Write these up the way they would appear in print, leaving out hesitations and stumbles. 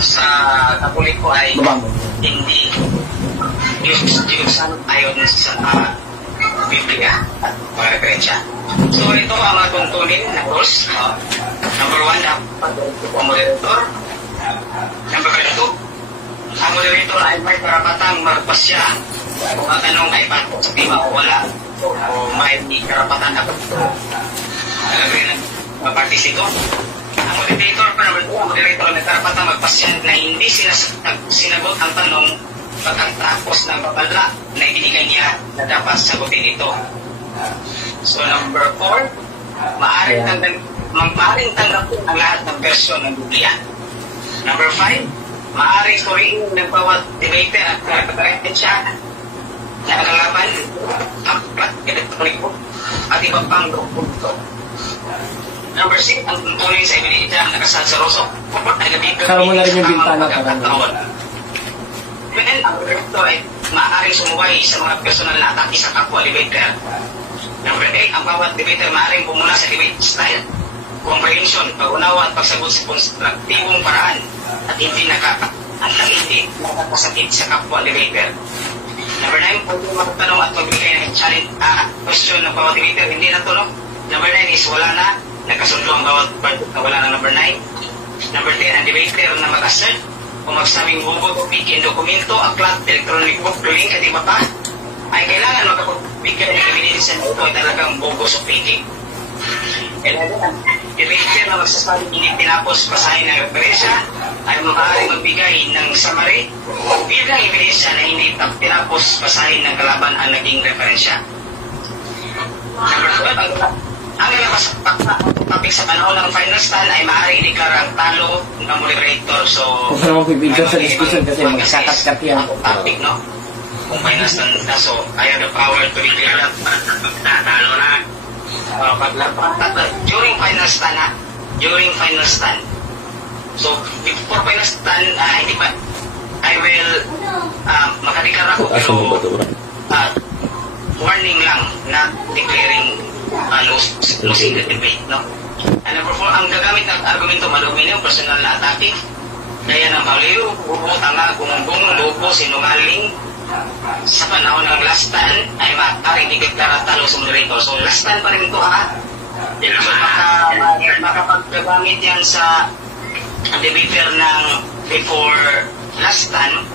Sa kapulit ko ay hindi ayon sa Biblia at mga referensya. So ito ang mga tuntunin na rules. Number 1, ang moderator. Number 2, ang moderator ay may karapatang magpasya kung ang tanong ay positiva o wala, o may karapatan na mag-partisito. Ang moderator, number 2, ang moderator ay may karapatang magpasya na hindi sinagot ang tanong pagkatapos ng babala na ibinigay niya na dapat sagutin ito. So number 4, maaaring tanggapin ang lahat ng version ng Biblia. Number 5, maaaring suriin ng bawat debater at referensya na kalaban at iba pang punto. Number 6, ang tuntunin sa ebidensya na kasal sa Rosso ay nabibigay sa mga pagkakataon. Then, ang direktor ay maaaring sumuway sa mga personal na atake sa kapwa debater. Number 8, ang bawat debater maaaring pumuna sa debate style, comprehension, pag-unawa at pagsagot sa konstruktibong paraan at hindi nakakasakit sa kapwa debater. Number 9, pwede magtanong at magbigay ng challenge question ng bawat debater, hindi natulog. Number 9 is wala na, nagkasundo ang bawat part na wala na number 9. Number 10, ang debater na mag-assert kung magsabing bubo o pikin dokumento, aklat, electronic book, link at iba pa, ay kailangan makapagbigay ng evidence na ito ay talagang bogus o pikin. Kailangan, debater na magsasabing hindi tinapos pasahin ng referensya ay maaaring magbigay ng summary o bilang ebidensya na hindi tinapos pasahin ng kalaban ang naging referensya. Number 12, ang nalabas topic sa panahon ng final stand ay maaaring ideklarang talo ng moderator. So, kung naman pipigil sa discussion kasi magkakat-kat yan. Topic, no? Kung final stand na, so, I have the power to declare that talo na. During final stand, ha? During final stand. So, before final stand, hindi pa, I will makadeklara ko pero warning lang, not declaring losing the debate, no? And number 4, ang gagamit ng argumento maluminium, personal na atake, gaya ng baliw, bubo, tanga, gumungbong, lobo, sinungaling, sa panahon ng last stand, ay maaaring ideklara talo sa moderator. So, last stand pa rin ito, ha? So, makapaggamit yan sa debater ng before last stand,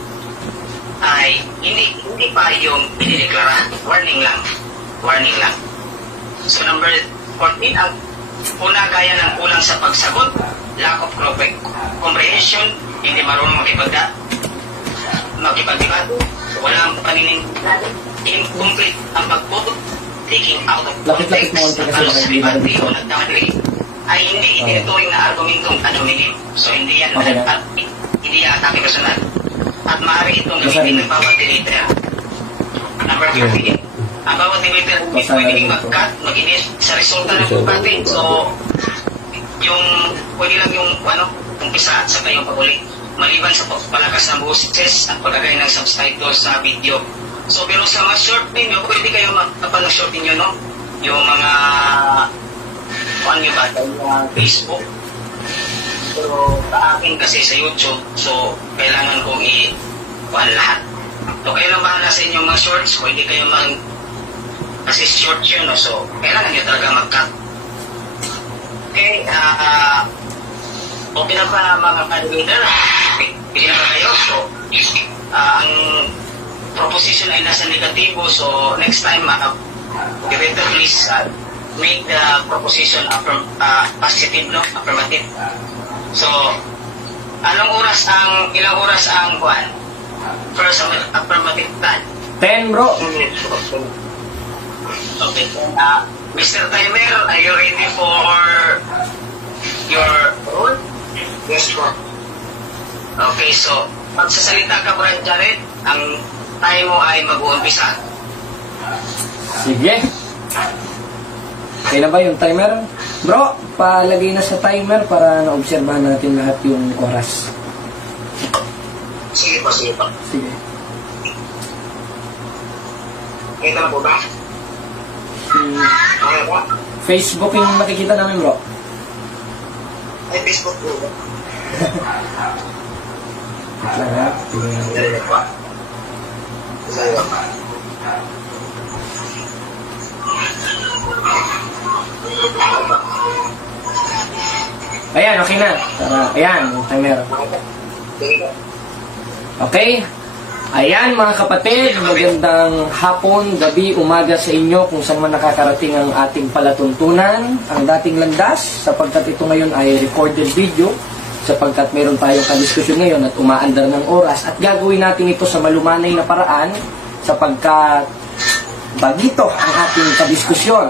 ay hindi pa yung idideklara. Warning lang. So number 14, ang una gaya ng kulang sa pagsagot, lack of comprehension, hindi marunong makipagdebate, walang paninindigan, incomplete ang pagboto, taking out of context, halos debate o nagkamali, ay hindi itinuturing na argumentong anonymous. So hindi yan atake personal. At maaari itong gamitin ng bawat debater. Number 15, ang bawat debater hindi Basta na pwedeng rin ito. mag-cut, mag-edit sa resulta ng debate. So, yung pwede lang yung umpisa at saka yung pag-uli. Maliban sa palakas ng boses at paglagay ng subtitles sa video. So, pero sa mga short ninyo, pwede kayo magtapal ng short ninyo, no? Yung mga ba, yung Facebook. Pero sa akin kasi sa YouTube, so kailangan kong i-kuhan lahat. So, kayo lang bahala sa inyong mga shorts, pwede kayo kasi short yun, no? So, kailangan nyo talaga mag-cut. Okay, okay na pa mga kandidator, pili na ba kayo? So, ang proposition ay nasa negatibo, so next time, director, please make the proposition positive, no? Affirmative. So, ilang oras ang kuhan? First, affirmative plan. 10, bro. Okay. Mr. Timer, are you ready for your role? Yes, bro. Okay, so, magsasalita ka, Brad Jared, ang time mo ay mag-uumpisa. Sige. Okay na ba yung timer? Bro, palagay na sa timer para na-obserbahan natin lahat yung oras. Sige po, sige po. Sige. Kita na po ba? Okay po. Facebook yung makikita namin, bro. Ay, Facebook po. Kaya, tingnan natin. Sige po. Sige po. Ayan, okay na. Tara, ayan, yung timer. Okay? Ayan mga kapatid, magandang hapon, gabi, umaga sa inyo kung saan man nakakarating ang ating palatuntunan, ang dating landas, sapagkat ito ngayon ay recorded video, sapagkat meron tayong kadiskusyon ngayon at umaandar ng oras at gagawin natin ito sa malumanay na paraan sapagkat bagito ang ating kadiskusyon.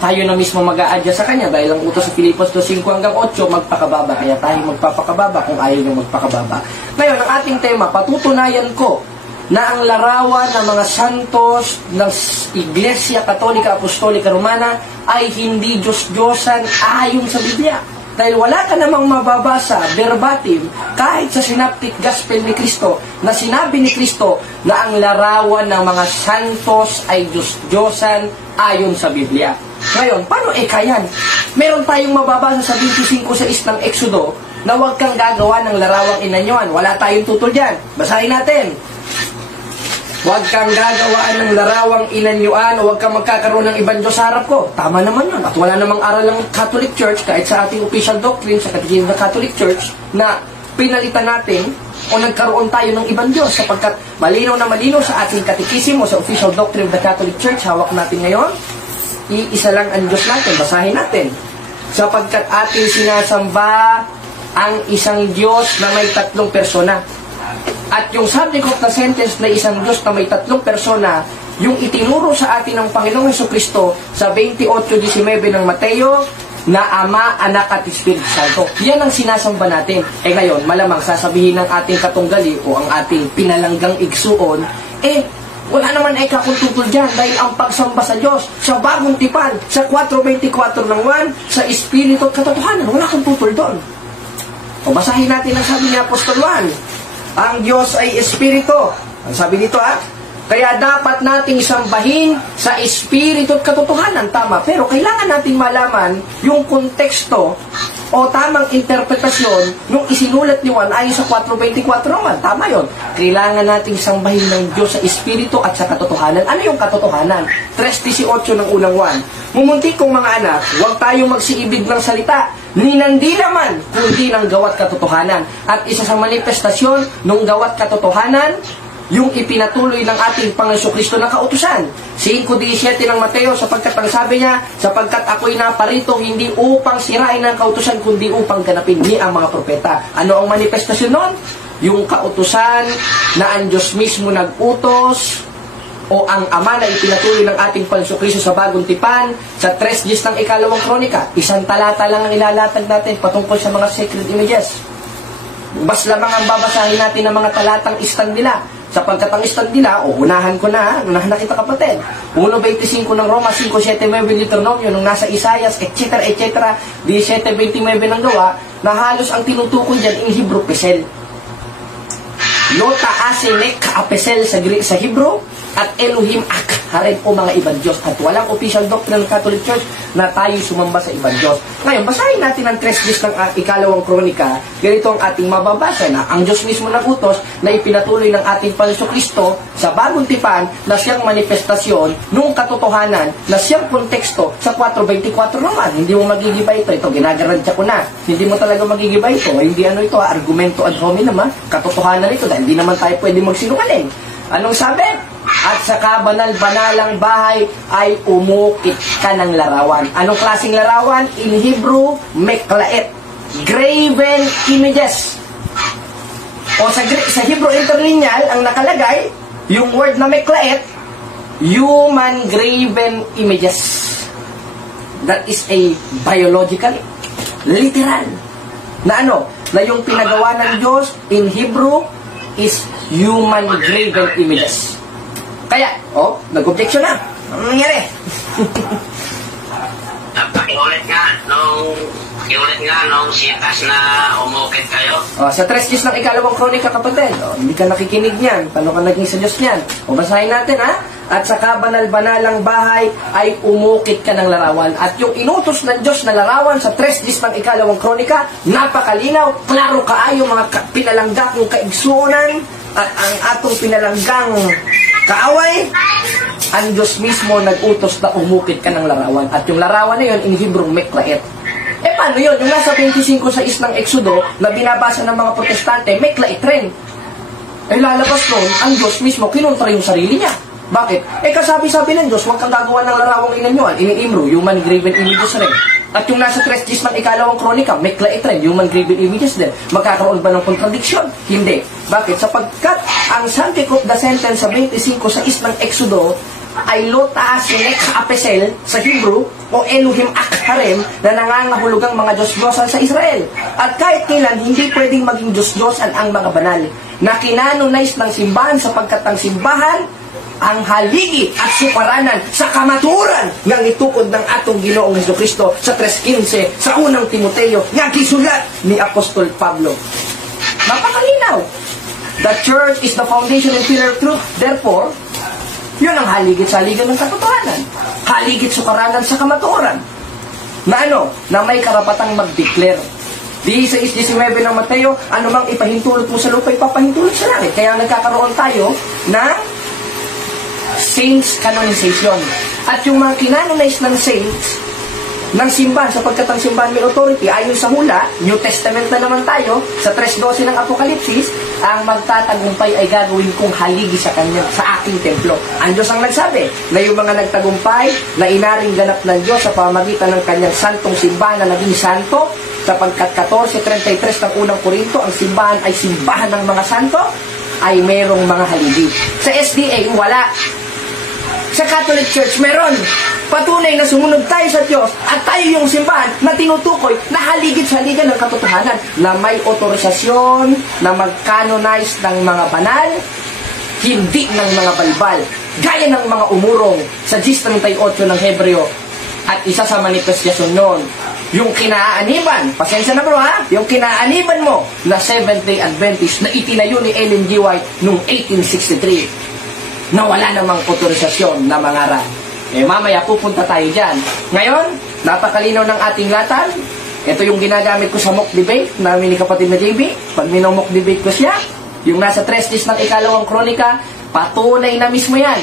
Tayo na mismo mag-a-adjust sa kanya dahil ang utos sa Filipos 2:5 hanggang 8 magpakababa, kaya tayo magpapakababa kung ayaw nyo magpakababa. Ngayon, ang ating tema, patutunayan ko na ang larawan ng mga santos ng Iglesia Katolika Apostolika Romana ay hindi Diyos-Diyosan ayon sa Biblia. Dahil wala ka namang mababasa verbatim kahit sa Synoptic Gospel ni Kristo na sinabi ni Kristo na ang larawan ng mga santos ay Diyos-Diyosan ayon sa Biblia. Ngayon, paano kayan? Meron tayong mababasa sa 25:6 ng Exodo na huwag kang gagawa ng larawang inanyuan. Wala tayong tutol dyan. Basahin natin. Huwag kang gagawaan ng larawang inanyuan o huwag kang magkakaroon ng ibang Diyos sa harap ko. Tama naman yun. At wala namang aral ng Catholic Church kahit sa ating official doctrine sa Catechism ng Catholic Church na pinalitan natin o nagkaroon tayo ng ibang Diyos sapagkat malinaw na malinaw sa ating Catechism o sa official doctrine of the Catholic Church, hawak natin ngayon, iisa lang ang Diyos natin. Basahin natin. Sapagkat ating sinasamba ang isang Diyos na may 3 persona. At yung subject of the sentence na isang Diyos na may 3 persona, yung itinuro sa atin ng Panginoong Jesucristo sa 28:19 ng Mateo, na Ama, Anak at Espiritu Santo. Yan ang sinasamba natin. Ngayon, malamang sasabihin ng ating katunggali o ang ating pinalanggang igsuon, wala naman kakututol dyan dahil ang pagsamba sa Diyos, sa bagong tipan, sa 4:24 ng 1, sa Espiritu at katotohanan, wala kang tutol doon. O basahin natin ang sabi ni Apostol Juan. Ang Diyos ay Espiritu. Ang sabi dito kaya dapat nating sambahin sa Espiritu at katotohanan. Tama. Pero kailangan nating malaman yung konteksto o tamang interpretasyon nung isinulat ni Juan ayon sa 4:24 naman. Tama yun. Kailangan nating sambahin ng Diyos sa Espiritu at sa katotohanan. Ano yung katotohanan? 3:18 ng unang Juan. Mumunti kong mga anak, huwag tayong magsiibig ng salita, ni nandi naman, kundi ng gawat katotohanan. At isa sa manifestasyon ng gawat katotohanan, yung ipinatuloy ng ating Panginoon Kristo na kautusan. 5:17 ng Mateo, sapagkat ang sabi niya, sapagkat ako'y naparito hindi upang sirain ang kautusan, kundi upang ganapin ni ang mga propeta. Ano ang manifestasyon nun? Yung kautusan na ang Diyos mismo nag-utos o ang Ama na ipinatuloy ng ating Panginoon Kristo sa bagong tipan sa 3:10 ng 2 Kronika. Isang talata lang ang ilalatag natin patungkol sa mga sacred images. Bas lamang ang babasahin natin ng mga talatang istan nila. sapagkat ang stand nila, unahan na kita kapatid. 1.25 ng Roma, 5.7 Deuteronomio, nung nasa Isaias, etc., etc., 17.29 ng gawa, na halos ang tinutukoy dyan in Hebrew, pesel. Lota asenek apesel sa Hebrew, at Elohim ak harem o mga ibang Diyos. At walang official doctrine ng Catholic Church na tayo sumamba sa ibang Diyos. Ngayon, basahin natin ang 3 list ng ikalawang kronika. Ganito ang ating mababasa na ang Diyos mismo nagutos na ipinatuloy ng ating Panginoon Kristo sa bagong tipan na siyang manifestasyon nung katotohanan na siyang konteksto sa 4.24 naman. Hindi mo magigiba ito. Ito, ginagarantya ko na. Hindi mo talaga magigiba ito. Hindi ito, argumento ad hominem, katotohanan ito dahil hindi naman tayo pwede magsinungaling. Anong sabi? At sa kabanal-banalang bahay ay umukit ka ng larawan. Anong klaseng larawan? In Hebrew, meklaet. Graven images. O sa Hebrew interlineal, ang nakalagay, yung word na meklaet, human graven images. That is a biological, literal. Na ano? Na yung pinagawa ng Diyos in Hebrew is human graven images. Kaya, nag-objection na. Ano nangyari? Iulit nga nung sitas na umukit kayo. Sa 3 ng ikalawang kronika, kapatid. Hindi ka nakikinig niyan. Paano ka naging sa Diyos niyan? Basahin natin, ha? At sa kabanal-banalang bahay ay umukit ka ng larawan. At yung inutos ng Diyos na larawan sa 3 ng ikalawang kronika, napakalinaw, klaro kaayo mga pinalangga kong kaigsunan at ang atong pinalanggang kaaway, ang Diyos mismo nag-utos na umukit ka ng larawan. At yung larawan na yun, in Hebrew, meklaet. Paano yun? Yung nasa 25 sa ng Exodo, na binabasa ng mga protestante, meklaet rin. Lalabas nun, ang Diyos mismo, kinontra yung sarili niya. Bakit? Kasabi-sabi ng Diyos, huwag kang gagawa ng larawang inanyuan. In Hebrew, human graven images rin. At yung nasa 3 ng ikalawang kronika, meklaet rin, human graven images din. Magkakaroon ba ng contradiction? Hindi. Bakit? Sapagkat ang subject of the sentence sa 25 sa ng Exodo ay lota sinek apesel sa Hebrew o Elohim ak harem na nangangahulugang mga Diyos-Diyosan sa Israel. At kahit kailan, hindi pwedeng maging Diyos-Diyosan ang mga banal na kinanonize ng simbahan sapagkat ang simbahan ang haligi at sukaranan sa kamaturan ng itukod ng atong Ginoong Jesucristo sa 3:15 sa unang Timoteo nga gisulat ni Apostol Pablo. Napakalinaw. The church is the foundation and pillar of truth. Therefore, yun ang haligit sa haligan ng katotohanan. Haligit sukaranan sa kamaturan. Na na may karapatang mag-declare. 16:19 ng Mateo, anumang ipahintulot mo sa lupa, ipapahintulot sa langit. Kaya nagkakaroon tayo ng saints canonization. At yung mga kinanonize ng saints ng simbahan, sapagkat ang simbahan may authority, ayon sa hula, New Testament na naman tayo, sa 3:12 ng Apokalipsis, ang magtatagumpay ay gagawin kong haligi sa kanya, sa aking templo. Ang Diyos ang nagsabi na yung mga nagtagumpay na inaring ganap ng Diyos sa pamamagitan ng kanyang santong simbahan na naging santo, sapagkat 14:33 ng unang Korinto, ang simbahan ay simbahan ng mga santo, ay merong mga haligi. Sa SDA, wala. Sa Catholic Church, meron. Patunay na sumunod tayo sa Diyos at tayo yung simbahan na tinutukoy na haligit sa haligan ng katotohanan na may otorisasyon na mag-canonize ng mga banal, hindi ng mga balbal. Gaya ng mga umurong sa 10:38 ng Hebreo. At isa sa manifestasyon nun, yung kinaaniban, pasensya na bro ha, yung kinaaniban mo na Seventh-day Adventist na itinayo ni Ellen G. White noong 1863 na wala namang otorisasyon na mangaral. Mamaya pupunta tayo dyan. Ngayon, napakalinaw ng ating latal. Ito yung ginagamit ko sa mock debate namin ni kapatid na JB. Pag minomok debate ko siya, yung nasa 3 ng ikalawang kronika, patunay na mismo yan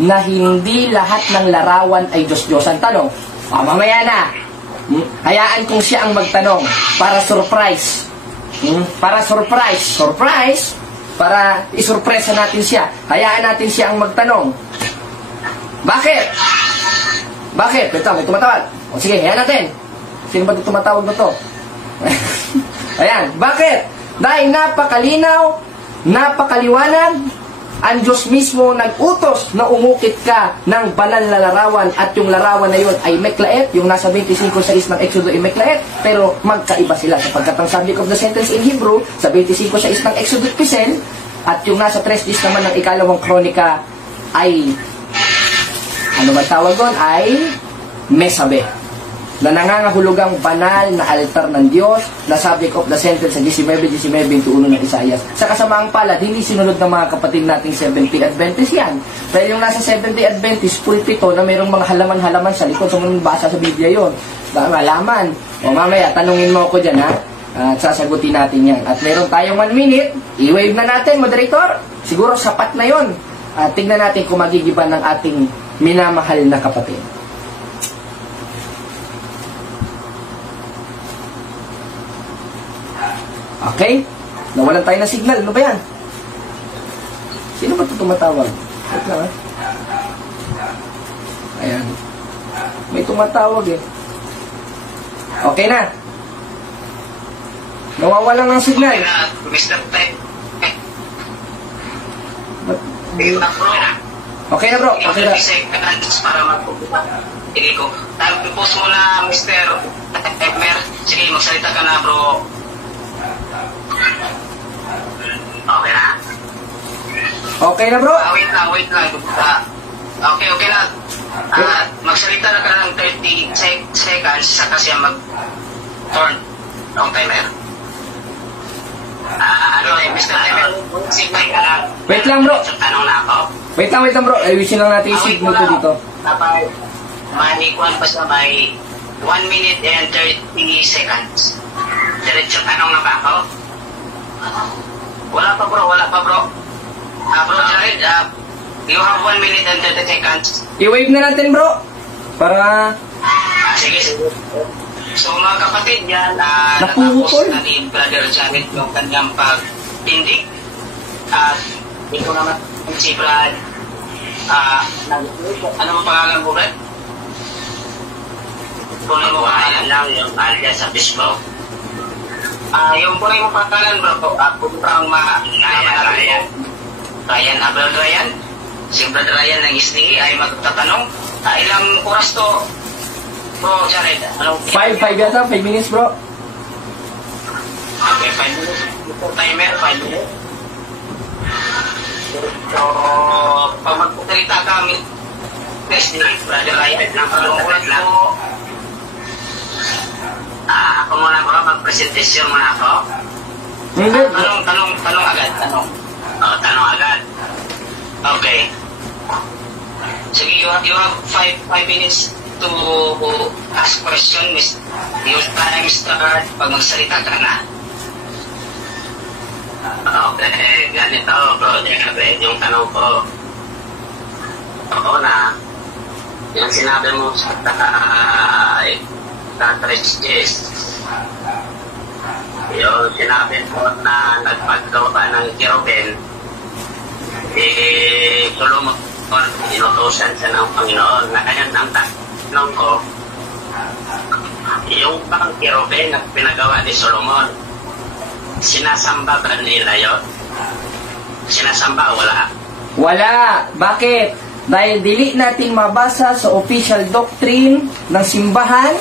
na hindi lahat ng larawan ay Diyos-Diyosan. Tanong, mamaya na. Hayaan kong siya ang magtanong para surprise. Para surprise, para isurpresa natin siya. Hayaan natin siya ang magtanong. Bakit? Ito, may tumatawag. O sige, hayaan natin. Sino ba ito tumatawag na to? Ayan, bakit? Dahil napakalinaw, napakaliwanag, ang Diyos mismo nag-utos na umukit ka ng banal na larawan at yung larawan na yun ay meklaet, yung nasa 25:6 ng Exodo ay meklaet, pero magkaiba sila sapagkat ang subject of the sentence in Hebrew sa 25:6 ng Exodo Pisel At yung nasa 3 days naman ng ikalawang kronika ay, ano ba tawag doon? Ay Mesabe, na nangangahulugang banal na altar ng Diyos, na subject of the sentence sa 19:19-21 ng Isaias. Sa kasamaang palad, hindi sinunod ng mga kapatid nating Seventh-day Adventist yan. Pero yung nasa Seventh-day Adventist, pulpito na mayroong mga halaman-halaman sa likod, sa mga basa sa Biblia yun. Malaman. O mamaya, tanungin mo ako dyan, ha? At sasagutin natin yan. At meron tayong 1 minute. I-wave na natin, moderator. Siguro sapat na yon. At tingnan natin kung magigiban ng ating minamahal na kapatid. Okay? Nawalan tayo ng signal. Ano ba yan? Sino ba ito tumatawag? Wait lang, ha? Ayan. May tumatawag eh. Okay na. Nawawalan ng signal. Okay na, Mr. Ted. Okay na bro. Okay na. 30 seconds para magpupunta. Sige ko. Tapos mo na, Mr. Edmer. Sige, magsalita ka na, bro. Okay na? Okay na bro. Wait lang. Okay na. Magsalita na ka ng 30 seconds saka siya mag-turn. Long timer. Mr. Timer, signal ka lang. Wait lang bro. Tanong na ako. Wait lang bro. Ayusin lang natin yung signal ko dito. Tapos, manikuan pa sa may 1 minute and 30 seconds. Diretso tanong na ba ako? Wala pa bro. Bro Jared, you have 1 minute and 30 seconds. I-wave na natin bro. Para... Sige. So mga kapatid yan, Napupol. natapos na ni Brother Jared yung kanyang pag-indik. At ito naman si Brad. Ano mo pangalan mo, Brad? Kung ano mo pangalan lang yung alias sa Facebook. Yung punay mo pangalan, bro, puntang Ryan. Brad Ryan. Si Brad Ryan ng SDE ay magtatanong, ilang oras to, bro Jared? 5 yata, 5 minutes bro. Okay, 5 minutes. Timer, 5 minutes. So, pag magpupunta kami, SDE, Brother Ryan, ng ulat lang. Ako muna bro, mag-presentation muna ako. Hindi. Tanong agad. Tanong agad. Okay. Sige, you have 5 minutes to ask question. Your time start pag magsalita ka na. Okay, ganito bro, yung tanong ko. Oo na. Yung sinabi mo sa Tatristis. Yung sinabi mo na nagpagawa ng Kirobin, Solomon, inutusan siya ng Panginoon. Na kanya ang tanong ko, yung bang Kirobin na pinagawa ni Solomon, sinasamba ba nila yun? Sinasamba, wala? Wala. Bakit? Dahil dili natin mabasa sa official doctrine ng simbahan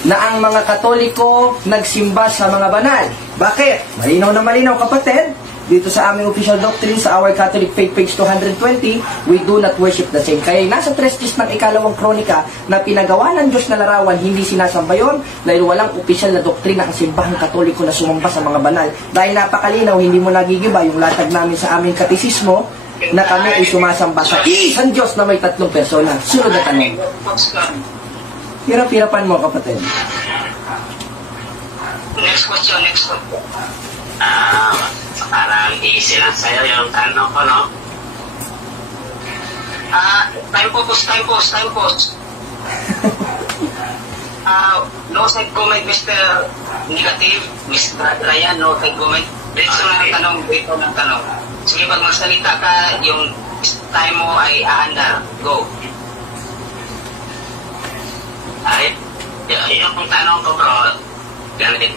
na ang mga Katoliko nagsimba sa mga banal. Bakit? Malinaw na malinaw kapatid. Dito sa aming official doctrine sa Our Catholic Faith page 220, we do not worship the same. Kaya nasa 3 days ng ikalawang kronika na pinagawa ng Diyos na larawan, hindi sinasamba yun dahil walang official na doktrina ang simbahang Katoliko na sumamba sa mga banal. Dahil napakalinaw, hindi mo nagigiba yung latag namin sa aming katisismo na kami ay sumasamba sa isang Diyos na may 3 persona. Sunod na tanong. Hirap-hirapan mo kapatid. Next question. Parang easy lang sa'yo yung tanong ko, no? Time pause. No side comment, Mr. Negative, Mr. Ryan, no side comment. Dito ng tanong. Sige, pag magsalita ka, yung time mo ay aandar. Go. Ay, yung tanong ko, bro, ganit.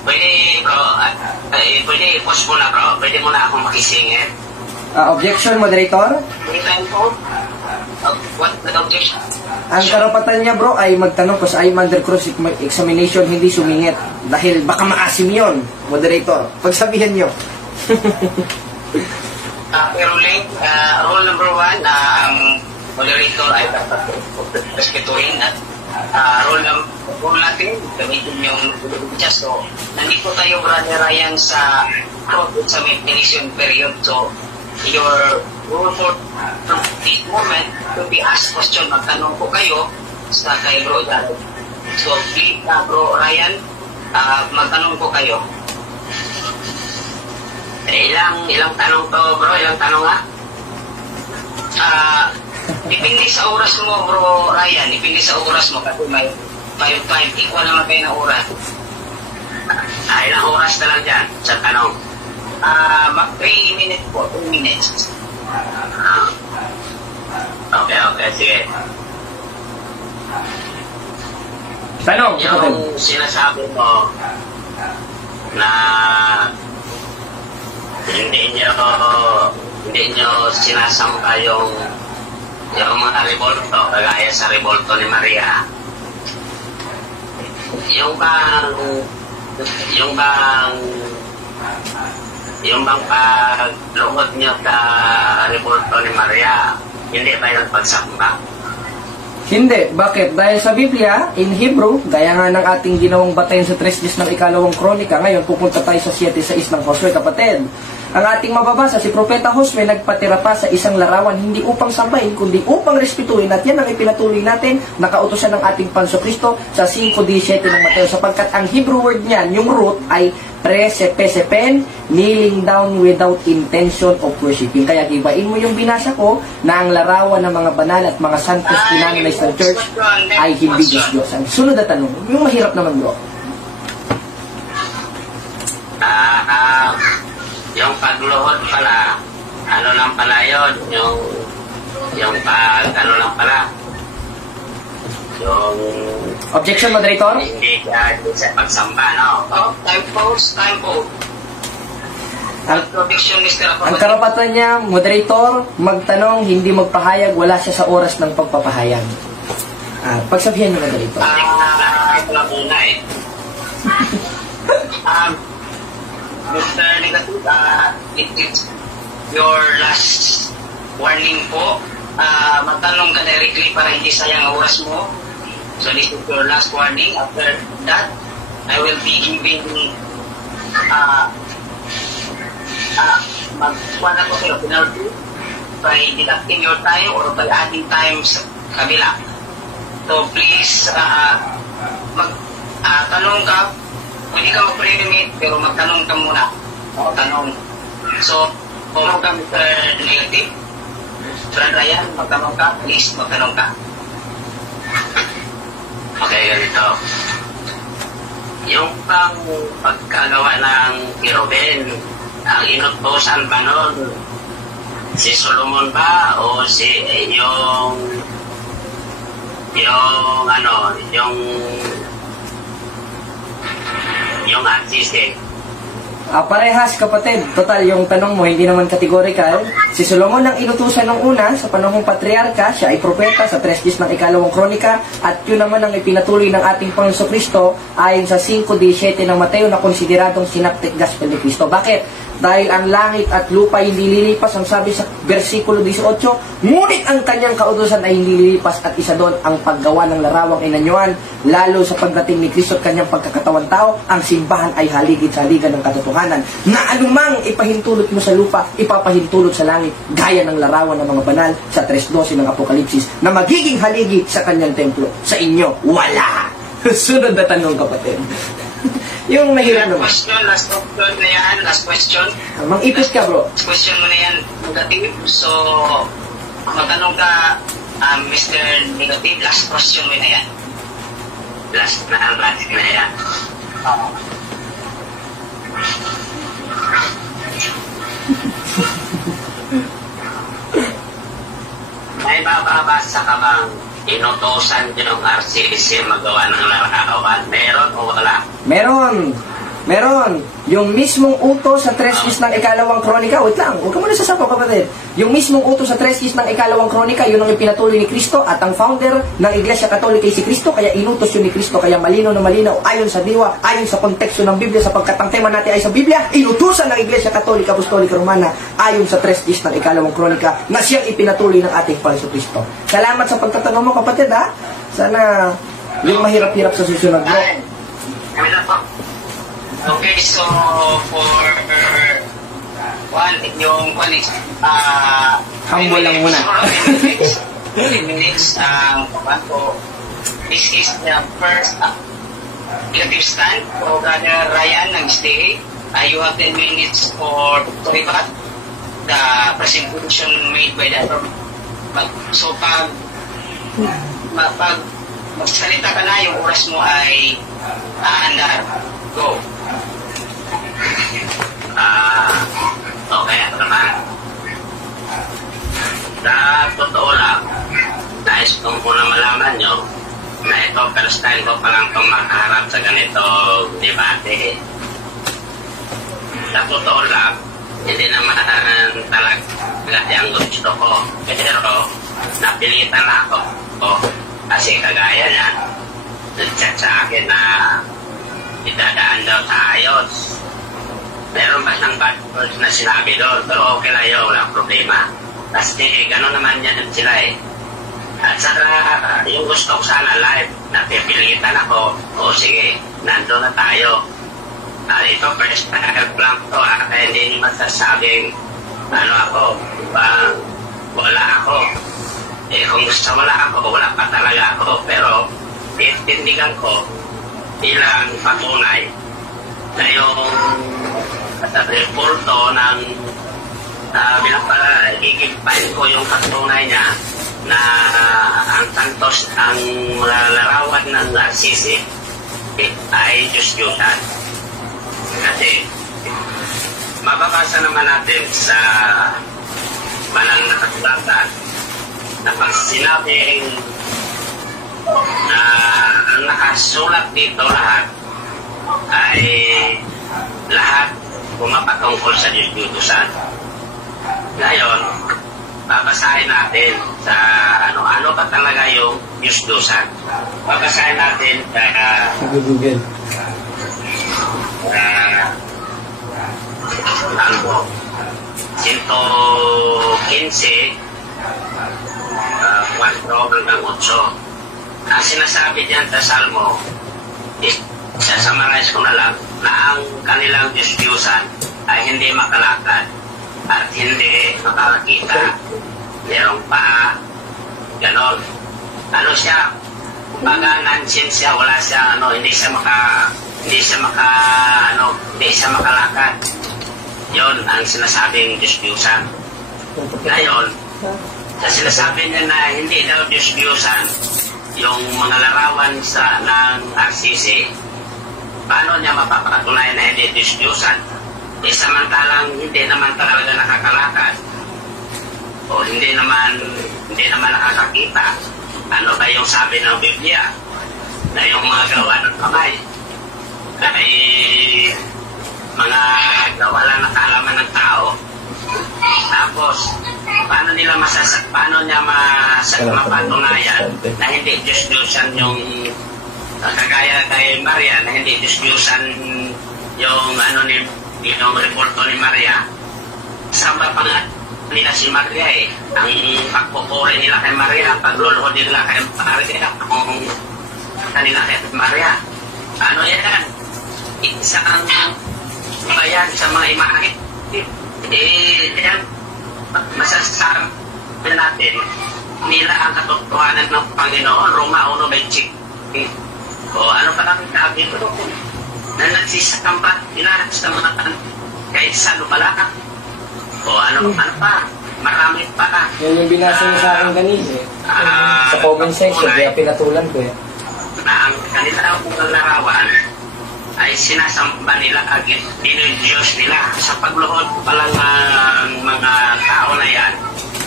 Pwede i-post mo na, bro. Pwede mo na akong makisingit. Objection, moderator? What the objection? Ang karapatan niya bro ay magtanong kung sa under cross examination hindi sumingit dahil baka maasim yon, moderator. Pagsabihan nyo. Pero link, rule number 1, ang moderator ay dapat respetuhin at rule natin, gamitin yung just. So, nandito tayo, Brother Ryan, sa examination period. So, your rule for the moment to be asked question, magtanong po kayo sa kay Bro Jared. So, please, Bro Ryan, magtanong po kayo. Ilang tanong to, bro? Ilang tanong nga? Depende sa oras mo, Bro Ryan. Depende sa oras mo kasi may 5 equal naman kayo na oras. Ilang oras na lang dyan sa tanong? Mag 3 minutes po, 2 minutes. Okay, sige. Tanong, Yung sinasabi mo na hindi nyo sinasamba yung mga revolto, kagaya sa revolto ni Maria. Yung bang pagluhod nyo sa revolto ni Maria, hindi ba yung pagsamba? Hindi. Bakit? Dahil sa Biblia, in Hebrew, gaya nga ng ating ginawang batayan sa 3 days ng ikalawang kronika, ngayon pupunta tayo sa 7:6 ng Josue, kapatid. Ang ating mababasa, si Propeta Josue nagpatira pa sa isang larawan, hindi upang sambahin, kundi upang respetuhin. At yan ang ipinatuloy natin, nakautosan ng ating Panso Kristo sa 5:17 ng Mateo. Sapagkat ang Hebrew word niyan, yung root, ay presepesepen, kneeling down without intention of worshiping. Kaya gibain mo yung binasa ko na ang larawan ng mga banal at mga santos pinanganay sa church ay hindi Diyos-Diyos. Ang sunod na tanong, yung mahirap naman, bro. Yung pagluhod pala, ano lang pala yun, yung ano lang pala, yung Objection, moderator? hindi ka sa pagsamba, no? Time pause. Objection, Mr. Ang karapatan niya, moderator, magtanong, hindi magpahayag, wala siya sa oras ng pagpapahayag. Pagsabihan niyo, moderator. Ito lang muna eh. Mr. Negative, it's your last warning po. Magtanong ka directly para hindi sayang ang oras mo. So this is your last warning. After that, I will be giving magkuha ko kayo penalty by deducting your time or by adding time sa kabila. So please, tanong ka. Pwede ka mag-pre-limit, pero magtanong ka muna. Tanong. So, kung ka Mr. Negative, Brad Ryan, magtanong ka. Please, magtanong ka. Okay, ganito. Yung pagkagawa ng Kirubin, ang inutusan ba nun, si Solomon ba o yung artiste? Parehas, kapatid. Total, yung tanong mo hindi naman categorical. Si Solomon ang inutusan ng una sa panahong patriarka, siya ay propeta sa 3 days ng ikalawang kronika, at yun naman ang ipinatuloy ng ating Panginoon Kristo ayon sa 5:17 ng Mateo na konsideradong synoptic gospel ni Kristo. Bakit? Dahil ang langit at lupa hindi lilipas, ang sabi sa versikulo 18, ngunit ang kanyang kautusan ay hindi lilipas, at isa doon ang paggawa ng larawang inanyuan, lalo sa pagdating ni Kristo at kanyang pagkakatawan tao, ang simbahan ay haligid sa haligan ng katotohanan, na anumang ipahintulot mo sa lupa, ipapahintulot sa langit, gaya ng larawan ng mga banal sa 3:12 ng Apokalipsis, na magiging haligi sa kanyang templo. Sa inyo, wala. Sunod na tanong, kapatid. Yung mahirap naman. Last question na yan. Last question. Mang-ipit ka, bro. Last question mo na yan, negative. So, magtanong ka, Mr. Negative, last question mo na yan. Last na yan. May bababasa ka bang inutosan yung RCC magawa ng larawan? Meron o wala? Meron. Meron. Yung mismong utos sa 3 ng ikalawang kronika. Wait lang, huwag ka muna sasapaw, kapatid. Yung mismong utos sa 3 ng ikalawang kronika, yun ang ipinatuloy ni Kristo at ang founder ng Iglesia Katolika ay si Kristo, kaya inutos yun ni Kristo, kaya malinaw na malinaw, ayon sa diwa, ayon sa konteksto ng Biblia, sapagkat ang tema natin ay sa Biblia, inutusan ng Iglesia Katolika Apostolika Romana, ayon sa 3 ng ikalawang kronika, na siyang ipinatuloy ng ating Panginoon Kristo. Salamat sa pagtatanong mo, kapatid, ha? Sana yung mahirap-hirap sa susunod mo. Kami na po. Okay, so for one, yung one is Humble lang muna. 10 minutes, po. This is the first negative stand for Brother Ryan ng stay. You have 10 minutes for rebut the presentation made by the so pag magsalita ka na, yung oras mo ay aandar. Go. Okay, ako naman. Sa totoo lang, nais kong muna malaman nyo na ito, first time ko palang itong makaharap sa ganito debate. Sa totoo lang, hindi naman talaga ang gusto ko. Pero napilitan ako. Kasi kagaya niya, nag-chat sa akin na idadaan daw sa ayos. Meron ba siyang bad words na sinabi doon? Pero okay lang yun, walang problema. Kasi gano'n naman yan sila eh. At saka yung gusto ko sana live, napipilitan ako. O sige, nandun na tayo. Ito first time lang to. Kaya hindi masasabing ako, wala ako. Kung gusto wala ako, wala pa talaga ako. Pero tindigan ko bilang patunay na yung reporto ng ikipain ko yung patunay niya na ang Santos, ang larawan ng Assisi ay Diyos-Diyusan. Kasi mababasa naman natin sa banal na kasulatan na pag sinabing na ang nakasulat dito lahat ay lahat pumapatungkol sa Diyos-Diyusan. Ngayon, babasahin natin sa ano pa talaga yung Diyos-Diyusan. Babasahin natin sa Google. 115 4 hanggang 8. Ang sinasabi diyan sa Salmo, sasummarize ko na lang, na ang kanilang Diyos-Diyusan ay hindi makalakad at hindi makakita. Merong paa, ganon. Ano siya? Kumbaga nonsense siya, wala siya, hindi siya makalakad. Yon ang sinasabing Diyos-Diyusan. Ngayon, sa sinasabi niya na hindi daw Diyos-Diyusan yung mga larawan ng Assisi, paano niya mapapatunayan na hindi Diyos-Diyusan? Samantalang hindi naman talaga nakakalakad o hindi naman nakakakita. Ano ba yung sabi ng Biblia? Na yung mga gawa ng kamay ay mga gawa lang na kaalaman ng tao. Tapos, paano niya mapatunayan na hindi Diyos-Diyusan yung kagaya kay Maria, na hindi Diyos-Diyusan yung yung reporto ni Maria. Saba pa nga nila si Maria eh. Ang pagpupuri nila kay Maria, pagluluhod nila kay Maria, kung kanila kay Maria. Ano yan? Isang bayan sa mga imahe. Yan, masasabi natin nila ang katotohanan ng Panginoon. Roma 1:20. O ano pa lang sabi ko na nagsisakambat nila sa mga kaysa lumalaka. O ano pa, marami pa. Yan yung binasa niya sa akin kanina eh. Sa comment section, kaya pinatulan ko eh. Na ang kanila mga larawan ay sinasamba nila agad Diyos nila. Sa pagluhod pa lang ng mga tao na yan,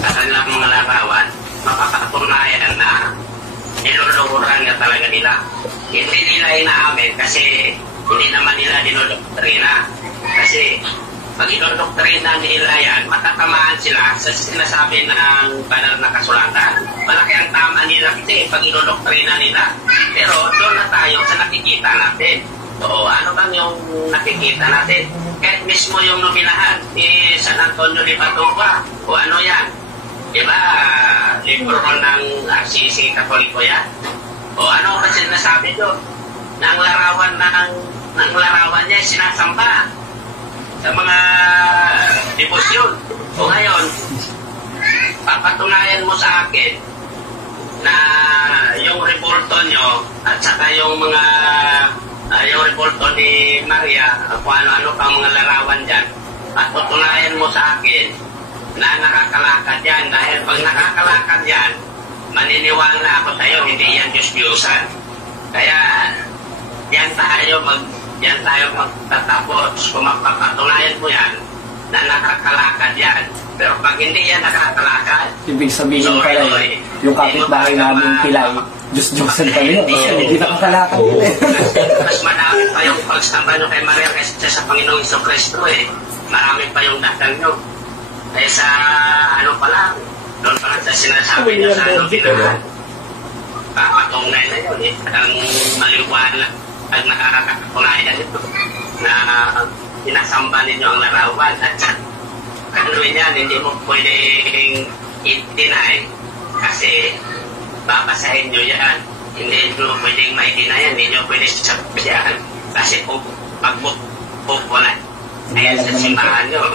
sa kanilang mga larawan, mapapatunayan na niluluhuran nga talaga nila. Hindi nila inaamin kasi hindi naman nila dinodoktrina. Kasi pag dinodoktrina nila yan, matatamaan sila sa sinasabi ng banal na kasulatan. Malaki ang tama nila kasi pag dinodoktrina nila. Pero doon na tayo sa nakikita natin. So, ano bang yung nakikita natin? Kahit mismo yung nominahan ni San Antonio de Padua, o ano yan? Diba, libro ng RCC Katoliko yan? O ano kasi nasabi doon? Na ang larawan niya sinasamba sa mga debosyon. O ngayon, papatunayan mo sa akin na yung reporto nyo at saka yung mga yung reporto ni Maria, kung ano-ano pang mga larawan dyan, at tutunayan mo sa akin na nakakalakad yan. Dahil pag nakakalakad yan, maniniwala ako sa'yo, hindi yan Diyos-Diyosan. Kaya yan tayo magtatapos. Kung mapapatunayan mo yan, na nakakalakad yan. Pero pag hindi yan nakakalakad, ibig sabihin pala yung kapitbahay namin Pilay, Diyos-Diyosan kami yun. Hindi nakakalakad yun eh. Mas marami pa yung pagsamba nyo kay Maria kaysa sa Panginoong Jesucristo eh. Marami pa yung dasal nyo. Kaya sa ano pala, doon pala sa sinasabi nyo sa nominahan, papatunay na yun eh. Ang maliwanag at nakakatunayan ito na sinasamba ninyo ang larawan at kanuloy niyan, hindi mo pwedeng i-deny kasi babasahin nyo yan. Hindi nyo pwedeng may-deny yan, hindi nyo pwedeng sabihan kasi wala ayan sa simbahan nyo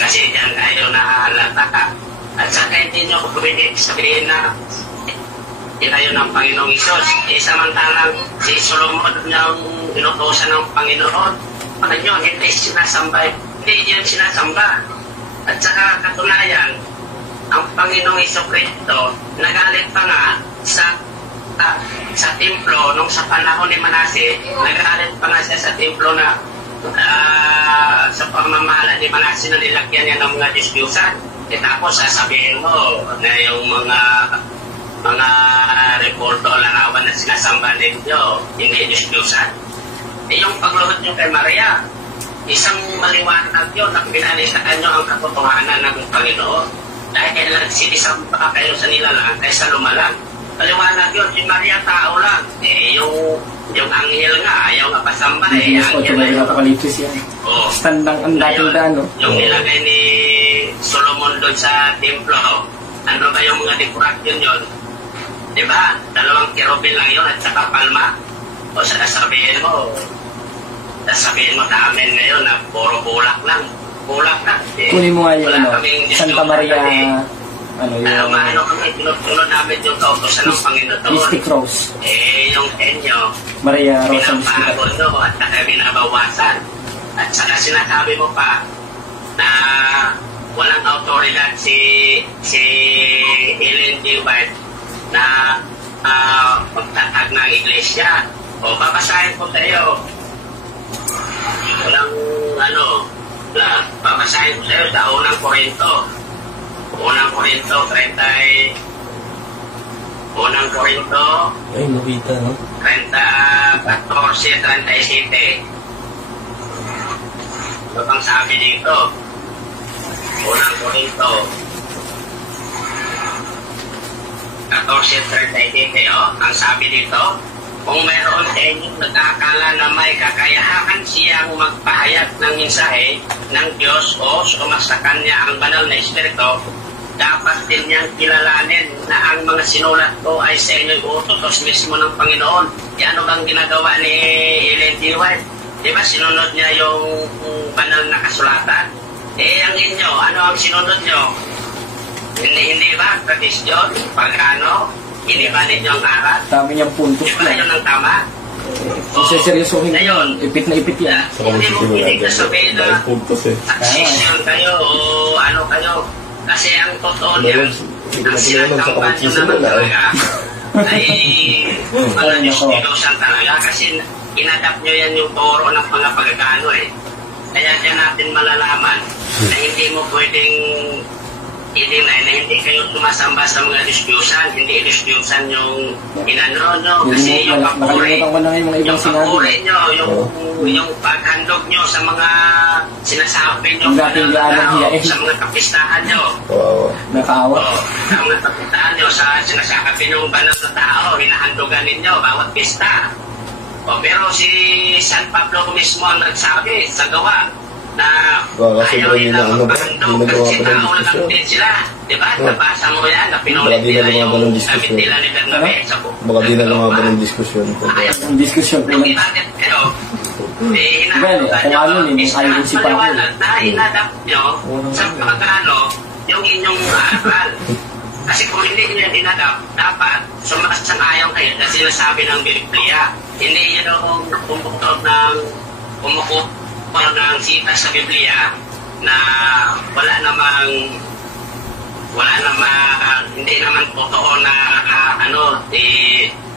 kasi dyan kayo nahalata ka at saka hindi nyo pwedeng sabihin na kayo ng Panginoong Isos. Samantalang si Solomon yung inutosan ng Panginoon, ano yun, hindi sinasamba, hindi yun sinasamba. At saka katunayan, ang Panginoong Jesucristo nagalit pa nga sa templo nung sa panahon ni Manase, nagalit pa nga siya sa templo na sa pamamahala ni Manase na nilagyan niya ng mga Diyos-Diyusan. Tapos sasabihin mo na yung mga reporto larawan na sinasamba ninyo, hindi Diyos-Diyosan. Yung pagluhod nyo kay Maria, isang maliwanag yun na pinanitaan nyo ang katotohanan ng Panginoon. Dahil nagsinisamba kayo sa nilalang kaysa lumalang. Maliwanag yun, si Maria tao lang. Yung anghel nga, ayaw nga pasamba eh. Anghel na yun. Standang ang dating daan, no? Yung nilagay ni Solomon doon sa templo, ano ba yung mga decoration yun? Diba? 2 kerubin lang yun at saka palma. O sasabihin mo sa amin ngayon na puro bulak lang. Bulak lang. Kunin mo nga yung Santa Maria, ano kami, tinutulod namin yung kautosan ng Panginoon. Mystic Rose. Yung inyo, Maria Rosa Mystic. Pinabago nyo at saka binabawasan. At saka sinasabi mo pa na walang autoridad si Ellen G. White na magtatag ng iglesia. O babasahin ko sa iyo. Walang babasahin ko sa iyo sa unang Korinto 30. Unang Korinto ay nakita, no? 14:37. Ito ang sabi dito. Unang Korinto 14:37, ang sabi dito, kung mayroon sa inyong nagkakala na may kakayahan siyang magpahayag ng mensahe ng Diyos o sumasa kanya ang banal na Espiritu, dapat din niyang kilalanin na ang mga sinulat ko ay sa inyo'y utos mismo ng Panginoon. Ano bang ginagawa ni Ellen G. White? Diba sinunod niya yung banal na kasulatan? Ang inyo, ano ang sinunod nyo? Hindi ba? Tradisyon? Pagano? Hindi ba ninyo ang aral? Dami niyang puntos na. Di ba yun ang tama? Seryosohin yun. Ipit na ipit yan. Hindi mo pinig na sabihin na taxation kayo o ano kayo. Kasi ang totoo niya, ang sinatangban nyo naman talaga ay mga Diyos-Diyosan talaga. Kasi inadapt nyo yan yung toro ng mga pagkano eh. Kaya dyan natin malalaman na hindi mo pwedeng hindi kayo sumasamba sa mga disyusan, hindi disyusan yung inano nyo, kasi yung papuri, nakalimutan ko na yung mga ibang sinabi. nyo, yung paghandog nyo sa mga sinasabi nyo, Ang dating gaanong hiyain. sa mga kapistahan nyo. Nakaawa. Sa mga kapistahan nyo, sa sinasabi ng banal na tao, hinahandogan ninyo, bawat pista. Pero si San Pablo mismo ang nagsabi sa gawa, na ayaw nila magpahandog kasi tao lang din sila. Diba? Nabasa mo yan, na pinulit nila yung gamit nila ni Bernabe sa buko. Baka di na lumaba ng diskusyon. Ang diskusyon po lang. Pero, hinahanda maliwanag na inadapt nyo sa pagkano yung inyong aral. Kasi kung hindi nyo yung inadapt, dapat sumasang-ayaw kayo na sinasabi ng Biblia. Hindi yun yung pumukutob ng sita sa Biblia na wala namang hindi naman totoo na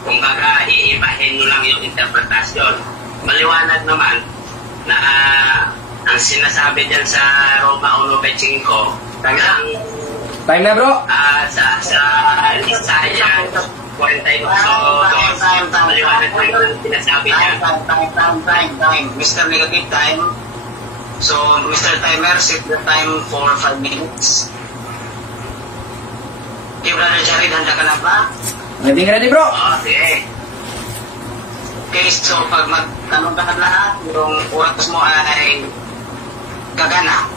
kumbaga iibahin nyo lang yung interpretasyon. Maliwanag naman na ang sinasabi dyan sa Roma 1:5 talagang Time na bro! sa Isaiah 48, maliwanag na yung sinasabi dyan. Time. Mr. Negative time. So, Mr. Timer, set the time for 5 minutes. Okay, Brother Jared, handa ka na ba? Ready bro! Okay. Okay, so pag magtanong ka na lahat, yung oras mo ay gagana.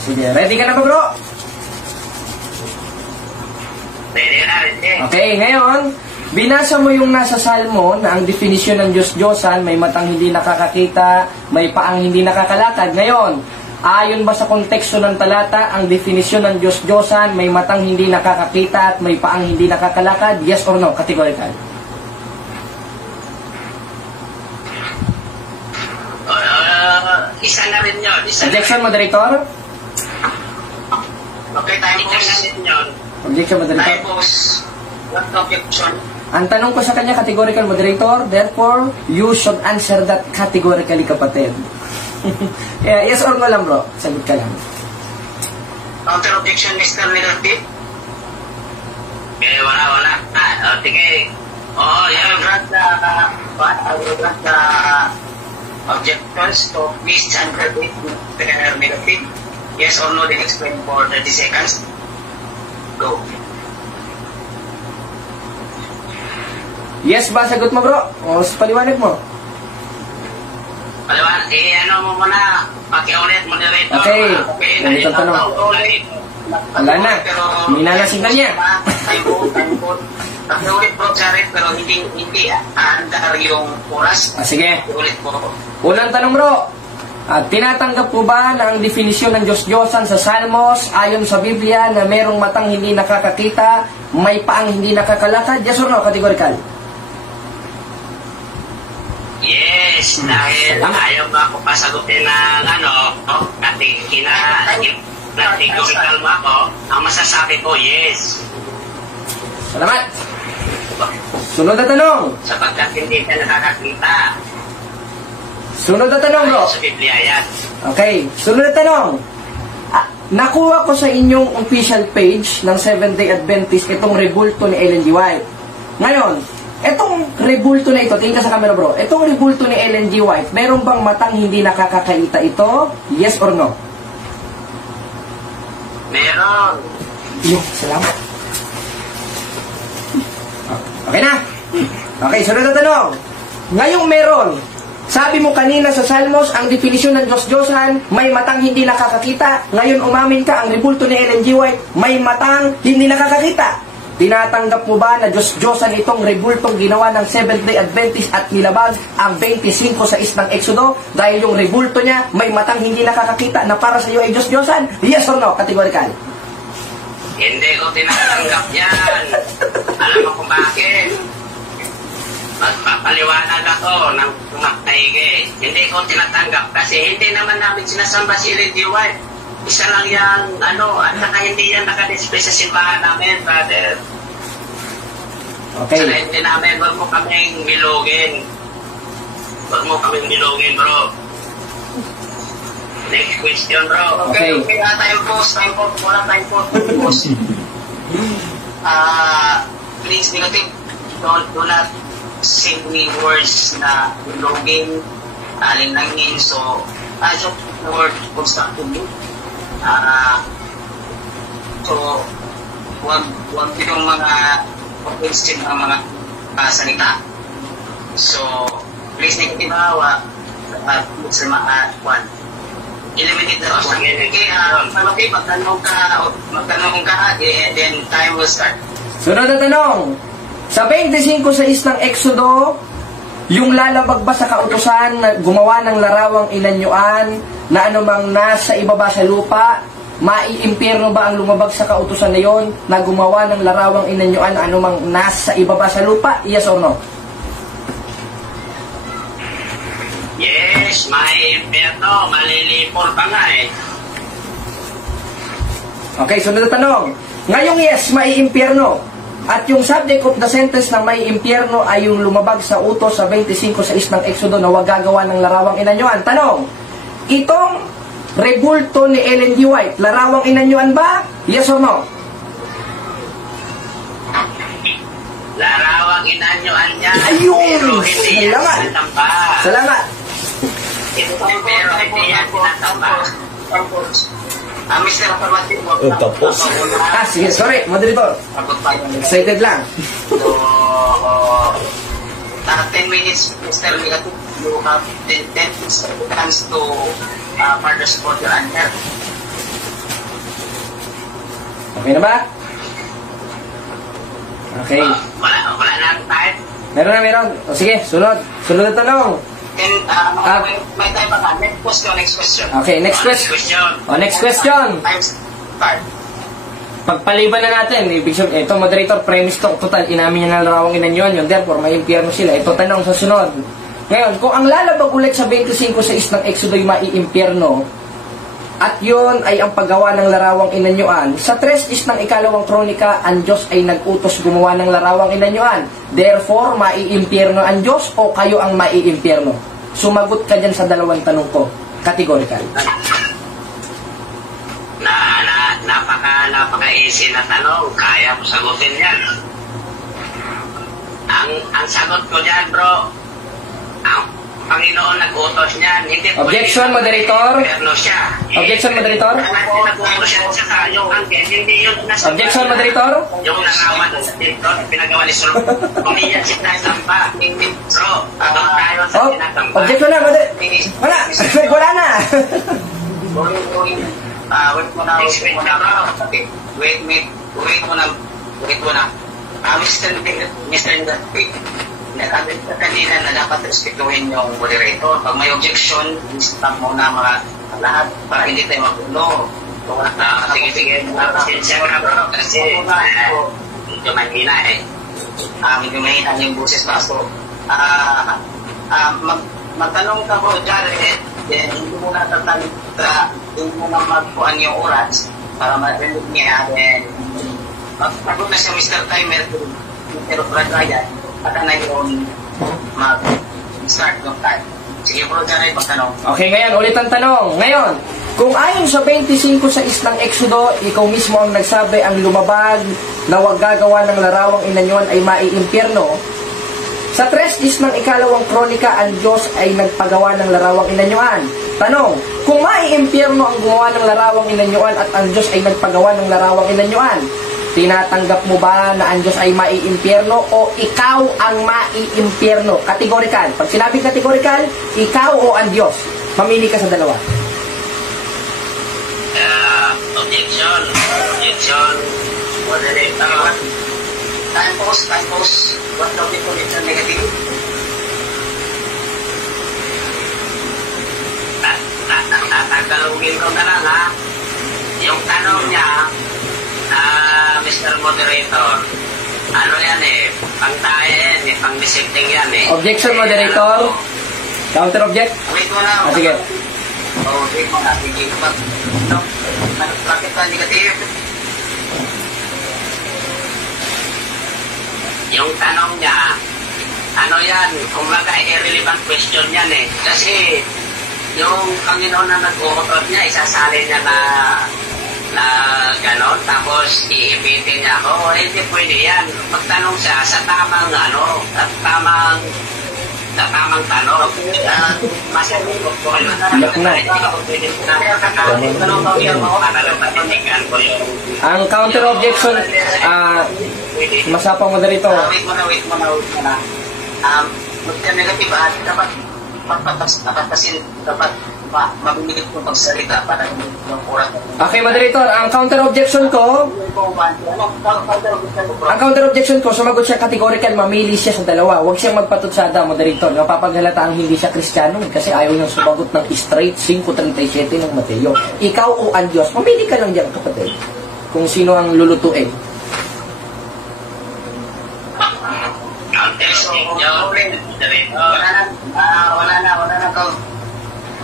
Sige, ready ka na ba bro? Ready na. Okay, ngayon, binasa mo yung nasa salmo na ang definisyon ng Diyos-Diyosan, may matang hindi nakakakita, may paang hindi nakakalakad. Ngayon, ayon ba sa konteksto ng talata, ang definisyon ng Diyos-Diyosan, may matang hindi nakakakita at may paang hindi nakakalakad? Yes or no? Categorical. Isa na rin yun. Objection, moderator? Okay, time Isa na pause. rin yun. Objection, Time moderator? pause. What objection? Ang tanong ko sa kanya, categorical, moderator. Therefore, you should answer that categorically, kapatid. Yeah, yes or no lang, bro? Sagot ka lang. Counter objection, Mr. Negative. Wala. Sige. I will grant the objections to please answer it, Mr. Negative. Yes or no, then explain for 30 seconds. Go. Yes ba? Sagot mo, bro? O paliwanag mo? Paliwan, mo muna. Pakiulit, moderator. Okay. Ganito ang tanong. Wala na. Minalasing ka niya. Time po. Pakiulit po, Jared, pero hindi andar yung oras. Sige. Pakiulit po. Unang tanong, bro. Tinatanggap po ba na ang definisyon ng Diyos-Diyosan sa Salmos ayon sa Biblia na merong matang hindi nakakakita, may paang hindi nakakalakad? Yes or no? Categorical. Yes, dahil ayaw ba ako pasagutin ng categorical mo ako, ang masasabi ko, yes. Salamat. Sunod na tanong. Sapagkat hindi ka nakakakita. Sunod na tanong, bro. Sa Biblia yan. Okay, sunod na tanong. Nakuha ko sa inyong official page ng Seventh-day Adventist itong rebulto ni Ellen G. White. Ngayon, itong rebulto na ito, tingin ka sa camera, bro. Itong rebulto ni Ellen G. White, meron bang matang hindi nakakakita ito? Yes or no? Meron. Salamat. Okay na? Okay, sunod na tanong. Ngayong meron, sabi mo kanina sa Salmos, ang definisyon ng Diyos-Diyosan, may matang hindi nakakakita. Ngayon umamin ka, ang rebulto ni Ellen G. White, may matang hindi nakakakita. Tinatanggap mo ba na Diyos-Diyosan itong rebultong ginawa ng Seventh-day Adventist at nilabag ang 25:6 ng Exodo dahil yung rebulto niya may matang hindi nakakakita na para sa iyo ay Diyos-Diyosan? Yes or no? Categorical. Hindi ko tinatanggap yan. Alam mo kung bakit? Magpapaliwanag ako ng maigi. Hindi ko tinatanggap kasi hindi naman namin sinasamba si Ellen G. White. Isa lang yan, at saka hindi yan nakadisplay sa simbahan namin, brother. Okay. Saka hindi namin, wag mo kaming bilogin. Wag mo kaming bilogin, bro. Next question, bro. Okay, Okay. time pause. Wala time pause. Please, negative, do not say me words na login, alinangin. So, joke the word constructively. So, wag yung mga offensive ng mga salita. So, please, negative hawa. Please, eliminate the question. Okay, magtanong ka, then time will start. Sunod na tanong. Sa 25:6 ng Exodo, yung lalabag ba sa kautusan na gumawa ng larawang inanyuan na anumang nasa ibaba sa lupa, maiimpyerno ba ang lumabag sa kautusan na yon na gumawa ng larawang inanyuan na anumang nasa ibaba sa lupa? Yes or no? Yes, may impyerno. Malilipol pa nga eh. Okay, sunod na tanong. Ngayong yes, maiimpyerno. At yung subject of the sentence ng maiimpyerno ay yung lumabag sa utos sa 25:6 ng Exodo na huwag gagawa ng larawang inanyuan. Tanong, itong rebulto ni Ellen G. White, larawang inanyuan ba? Yes or no? Larawang inanyuan niya. Ayun! Pero hindi yan Salamat! sinatamba. Salamat! Pero hindi yan sinatamba. Mr. Affirmative, Tapos. Sige, sorry, moderator. Excited lang. So, 10 minutes, Mr. Negative, you have 10 seconds to further support your answer. Okay na ba? Okay. Wala na ang time. Meron. O sige, sunod. Sunod na tanong. And may time pa ka. Next question. Okay, next question. Next question. Time start. Pagpaliban na natin, ibig sabihin, ito moderator, premise to, total, inamin niya na larawang inanyuan yun, therefore, may impyerno sila. Ito tanong sa sunod. Ngayon, kung ang lalabag ulit sa 25:6 ng Exodo ay maiimpyerno, at yun ay ang paggawa ng larawang inanyuan, sa 3 ng ikalawang kronika, ang Diyos ay nag-utos gumawa ng larawang inanyuan. Therefore, maiimpyerno ang Diyos o kayo ang maiimpyerno? Sumagot ka dyan sa dalawang tanong ko. Categorical. Napaka-easy na tanong. Kaya mo sagutin yan. Ang sagot ko dyan, bro, ang Panginoon nag-utos niyan. Hindi Objection, moderator. Siya. Objection, moderator. Nag-utos siya sa yung angel. Hindi yun nasa... Objection, moderator. Yung narawan sa dito, pinagawa ni Solo. Hindi yan sinasamba. Bro, abang tayo sa sinasamba. Objection na, moderator. Wala. Wala na. Wait muna. Mr. Nagkabit ka kanina na dapat respetuhin yung moderator. Pag may objection, stop muna mga lahat para hindi tayo magulo. Sige. Pasensya ka, bro. Kasi medyo mahina eh. Medyo mahina yung boses pa. So, magtanong ka, bro, Jared. Then, hindi mo na hindi mo na magpuan yung oras para marinig niya. Then, pagod na siya, Mr. Timer, Mr. Ryan, at na yung mag-start ng time. Sige, bro, Jared, magtanong. Okay, ngayon, ulit ang tanong. Ngayon, kung ayon sa 25:6 ng Exodo, ikaw mismo ang nagsabi ang lumabag na huwag gagawa ng larawang inanyuan ay maiimpyerno, sa 3 ng ikalawang kronika, ang Diyos ay nagpagawa ng larawang inanyuan. Tanong, kung maiimpyerno ang gumawa ng larawang inanyuan at ang Diyos ay nagpagawa ng larawang inanyuan, tinatanggap mo ba na ang Diyos ay maiimpyerno o ikaw ang maiimpyerno? Categorical. Pag sinabing categorical, ikaw o ang Diyos? Mamili ka sa dalawa. Objection. Moderator. Time pause. What daw dito ulit ang negative? Tagalogin ko na lang, ha? Yung tanong niya, Mr. Moderator, ano yan eh, pang-tae yan, pang-disipling yan eh. Objection, moderator. Counter object? Wait mo na. Sige. Wait mo na. Sige. Bakit ka negative? Yung tanong niya, ano yan, kumbaga irrelevant question yan eh. Kasi yung Panginoon na nag-uutot niya, isasali niya na gano'n, tapos iipitin niya ako, hindi pwede yan. Magtanong siya sa tamang tanong. Masyadong ko ano na. Ang counter objection, masapang moderator. Wait mo na. Magka-negative dapat papatasin, dapat mabibigit kong pagsalita para yung oras. Okay, moderator, ang counter objection ko, sumagot siya categorical, mamili siya sa dalawa. Huwag siyang magpatutsada, moderator. Napapaghalata ang hindi siya Kristiyano kasi ayaw niyang sumagot ng straight 5:37 ng Mateo. Ikaw o ang Diyos, mamili ka lang dyan, kapatid. Kung sino ang lulutuin. Wala na kung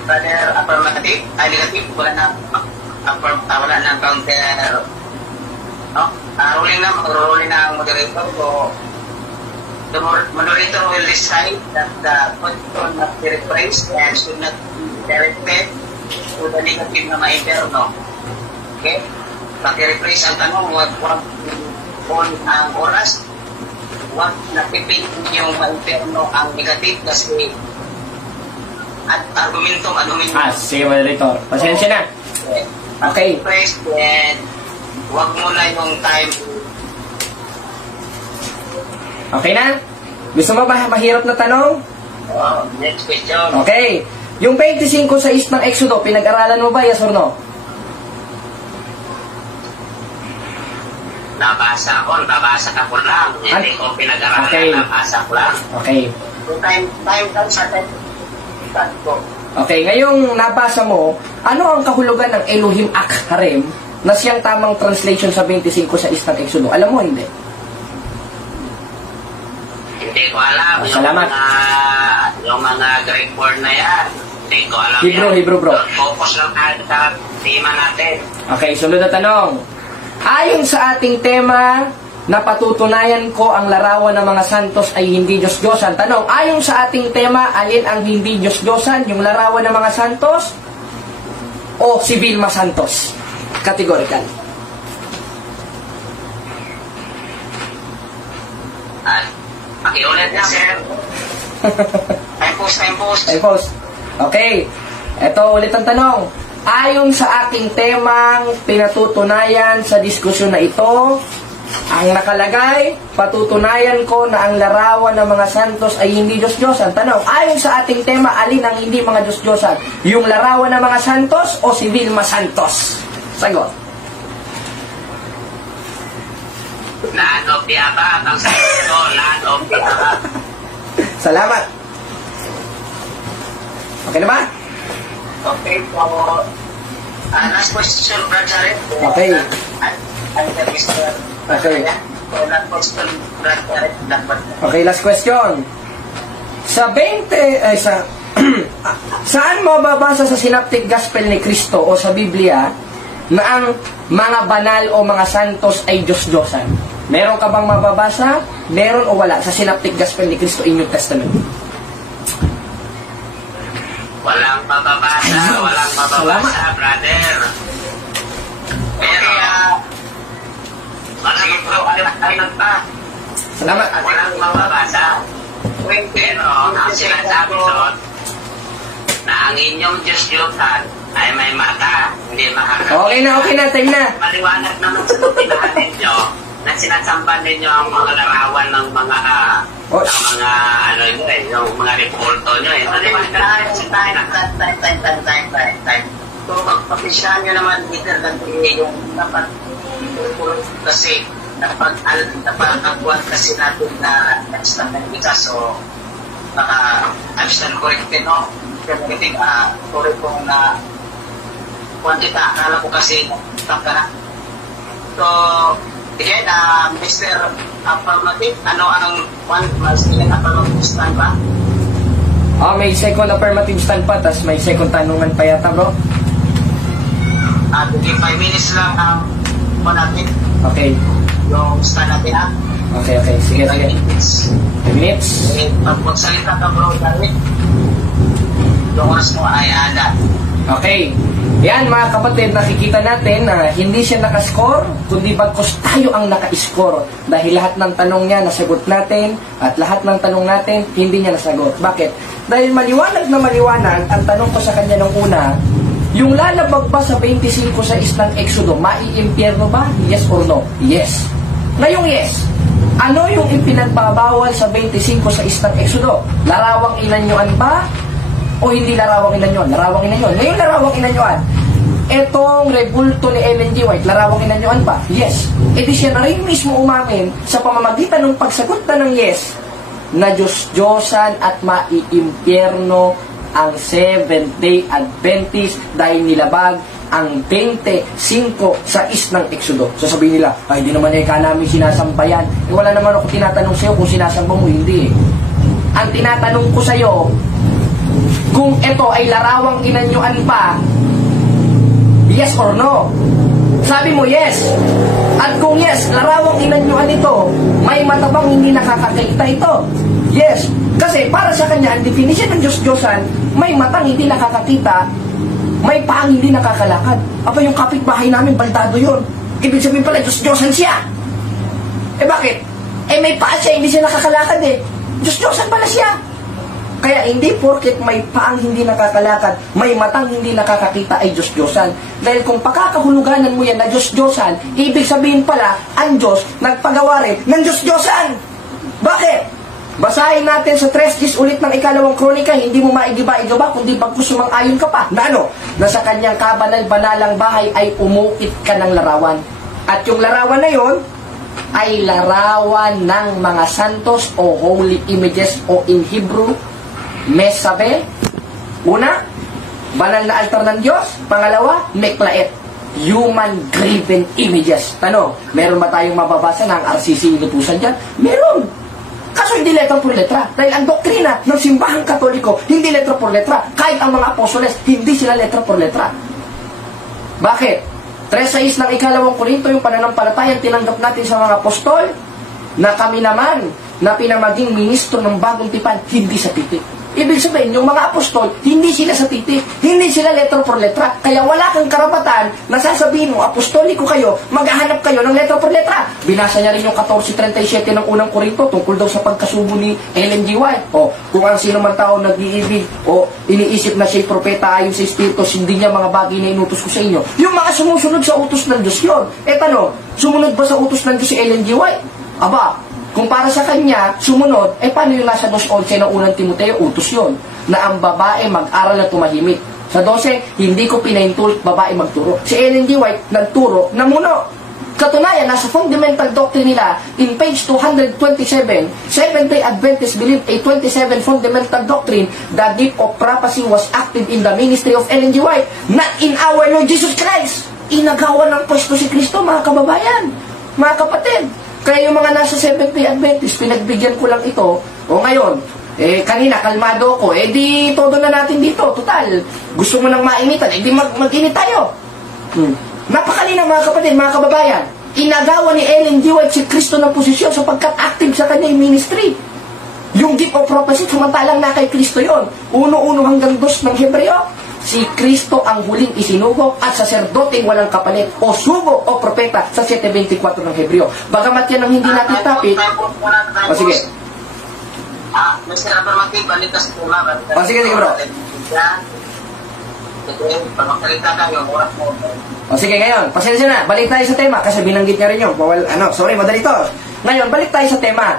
brother affirmative, negative, wala na counter. Ruling na ang moderator. So, the moderator will decide that the question must be rephrased and should not be directed to the negative na ma-interno. Okay? Pag-rephrase ang tanong, wag on ang oras, wag napipin yung ma-interno ang negative kasi at argumentong sige, moderator. Pasensya na. Okay. Rephrase and wag mo na yung time. Okay na? Gusto mo ba mahirap na tanong? Next question. Okay. Yung 25 sa east ng Exodo, pinag-aralan mo ba, yes or no? Nabasa ko lang. Hindi ko pinag-aralan. Okay. Nabasa ko lang. Okay. Time sa time. Okay, ngayong nabasa mo, ano ang kahulugan ng Elohim Ak Harem na siyang tamang translation sa 25 sa east ng Exodo? Alam mo, hindi? Hindi ko alam. Salamat. Yung mga Greek word na yan. Hindi ko alam Hebrew, bro. Focus lang tayo sa tema natin. Okay, sunod na tanong. Ayon sa ating tema, napatutunayan ko ang larawan ng mga santos ay hindi Diyos-Diyosan. Tanong, ayon sa ating tema, alin ang hindi Diyos-Diyosan? Yung larawan ng mga santos o si Vilma Santos? Categorical. Pakiulit na, sir. Time post. Okay. Ito ulit ang tanong. Ayon sa ating temang pinatutunayan sa diskusyon na ito, ang nakalagay, patutunayan ko na ang larawan ng mga santos ay hindi Diyos-Diyosan. Tanong, ayon sa ating tema, alin ang hindi mga Diyos-Diyosan? Yung larawan ng mga santos o si Vilma Santos? Sagot. Land of the Abad. Ang sagot ko, Land of the Abad. Salamat. Okay na ba? Okay, so, last question, Brother. Okay. Okay. Okay, last question. Sa 20, saan mababasa sa Synoptic Gospel ni Cristo o sa Biblia na ang mga banal o mga santos ay Diyos-Diyosan? Meron ka bang mababasa? Meron o wala sa Synoptic Gospel ni Cristo in New Testament? Walang mababasa, brother. Pero, sige bro, alam pa. Salamat. Walang mababasa. Pero, ang sinasabi doon, na ang inyong Diyos-Diyosan ay may mata, hindi makakakita. Okay na, time na. Maliwanag naman sa tupinahan ninyo na sinasamba ninyo ang mga larawan ng mga yung mga reporto nyo eh. Maliwanag time. So, pag-papisyahan nyo naman dito yung dapat kasi napag-agwan kasi natin na next-time kita. So, understand corrected, no? Sorry kung na kita, akala ko kasi tapos na. So, again, Mr. Affirmative, ano ang second affirmative stand ba? May second affirmative stand pa, tas may second tanungan pa yata, bro. 5 minutes lang ang natin. Okay. Yung stand natin, ha? Okay. Sige. 5 minutes. 5 minutes. Pag magsalita ka, bro, Darwin. yung oras mo ay ada. Okay. Yan mga kapatid, nakikita natin na hindi siya nakascore, kundi bagkus tayo ang naka-score. Dahil lahat ng tanong niya nasagot natin, at lahat ng tanong natin hindi niya nasagot. Bakit? Dahil maliwanag na maliwanag, ang tanong ko sa kanya nung una, yung lalabag ba sa 25 sa ng Exodo, maiimpyerno ba? Yes or no? Yes. Ngayong yes, ano yung ipinagbabawal sa 25 sa ng Exodo? Larawang inanyuan ba? O hindi larawang inanyuan? Larawang inanyuan. Ngayon larawang inanyuan. Etong rebulto ni Ellen G. White, larawang inanyuan ba? Yes. E di siya na rin mismo umamin sa pamamagitan ng pagsagot na ng yes, na Diyos-Diyosan at maiimpyerno ang Seventh-day Adventist dahil nilabag ang 25 sa ng Exodo. Sasabihin nila, ay di naman ka namin sinasampayan. E, wala naman ako tinatanong sa'yo kung sinasamba mo, hindi. Ang tinatanong ko sa'yo, kung ito ay larawang inanyuan pa, yes or no? Sabi mo yes. At kung yes, larawang inanyuan ito, may matabang hindi nakakakita ito. Yes. Kasi para sa kanya, ang definition ng Diyos-Diyosan, may matang hindi nakakakita, may paang hindi nakakalakad. Aba, yung kapitbahay namin, baldado yun. Ibig sabihin pala, Diyos-Diyosan siya. Eh bakit? Eh may paa siya, hindi siya nakakalakad eh. Diyos-Diyosan pala siya. Kaya hindi porket may paang hindi nakakalakad, may matang hindi nakakakita ay Diyos-Diyosan. Dahil kung pakakahuluganan mo yan na Diyos-Diyosan, ibig sabihin pala, ang Diyos nagpagawa rin ng Diyos-Diyosan. Bakit? Basahin natin sa 3 ulit ng 2 Kronika, hindi mo maigiba-igaba, kundi bagkus sumang-ayon ka pa. Na ano? Na sa kanyang kabanal-banalang bahay ay umukit ka ng larawan. At yung larawan na yon ay larawan ng mga santos o holy images o in Hebrew, Mesabel. Una, banal na altar ng Diyos. Pangalawa, Meklaet, human graven images. Tanong, meron ba tayong mababasa ng RCC inutusan dyan? Meron. Kaso hindi letra por letra. Dahil ang doktrina ng simbahang Katoliko, hindi letra por letra. Kahit ang mga apostoles, hindi sila letra por letra. Bakit? 3:6 ng 2 Korinto, yung pananampalatayang tinanggap natin sa mga apostol, na kami naman, na pinamaging ministro ng bagong tipan, hindi sa titik. Ibig sabihin, yung mga apostol, hindi sila sa titik, hindi sila letra por letra. Kaya wala kang karapatan na sasabihin mo, apostoliko kayo, maghahanap kayo ng letra por letra. Binasa niya rin yung 14:37 ng unang Korinto tungkol daw sa pagkasubo ni Ellen G. White. O, kung ang sino man tao nag-iibig o iniisip na siya'y propeta ayon sa Espiritu, hindi niya mga bagay na inutos ko sa inyo. Yung mga sumusunod sa utos ng Diyos yun. E tanong, sumunod ba sa utos ng Diyos si Ellen G. White? Aba, kung para sa kanya, sumunod, eh paano yung nasa 2:11 ng unang Timoteo, utos yun, na ang babae mag-aral na tumahimik. Sa 12, hindi ko pinaintulot babae magturo. Si Ellen G. White nagturo na muno. Katunayan, nasa fundamental doctrine nila, in page 227, Seventh-day Adventists believe a 27 fundamental doctrine, the gift of prophecy was active in the ministry of Ellen G. White, not in our Lord Jesus Christ. Inagawan ng pwesto si Kristo, mga kababayan, mga kapatid. Kaya yung mga nasa Seventh-day Adventist, pinagbigyan ko lang ito. O ngayon, kanina, kalmado ko. Di todo na natin dito. Total, gusto mo nang mainitan, di mag-init tayo. Napakalinaw mga kapatid, mga kababayan. Inagawa ni Ellen G. White si Kristo ng posisyon sapagkat active sa kanya yung ministry. Yung gift of prophecy, samantalang na kay Kristo yon. 1:1 hanggang 2 ng Hebreo. Si Kristo ang huling isinugo at saserdoteng walang kapalit o sugo o propeta sa 7:24 ng Hebreo. Bagamat yan ang hindi natin topic. O sige. Mr. Abramatic, balikas po nga. O sige, bro. O sige, ngayon, pasensya na. Balik tayo sa tema kasi binanggit niya rin yun. Sorry, madali to. Ngayon, balik tayo sa tema.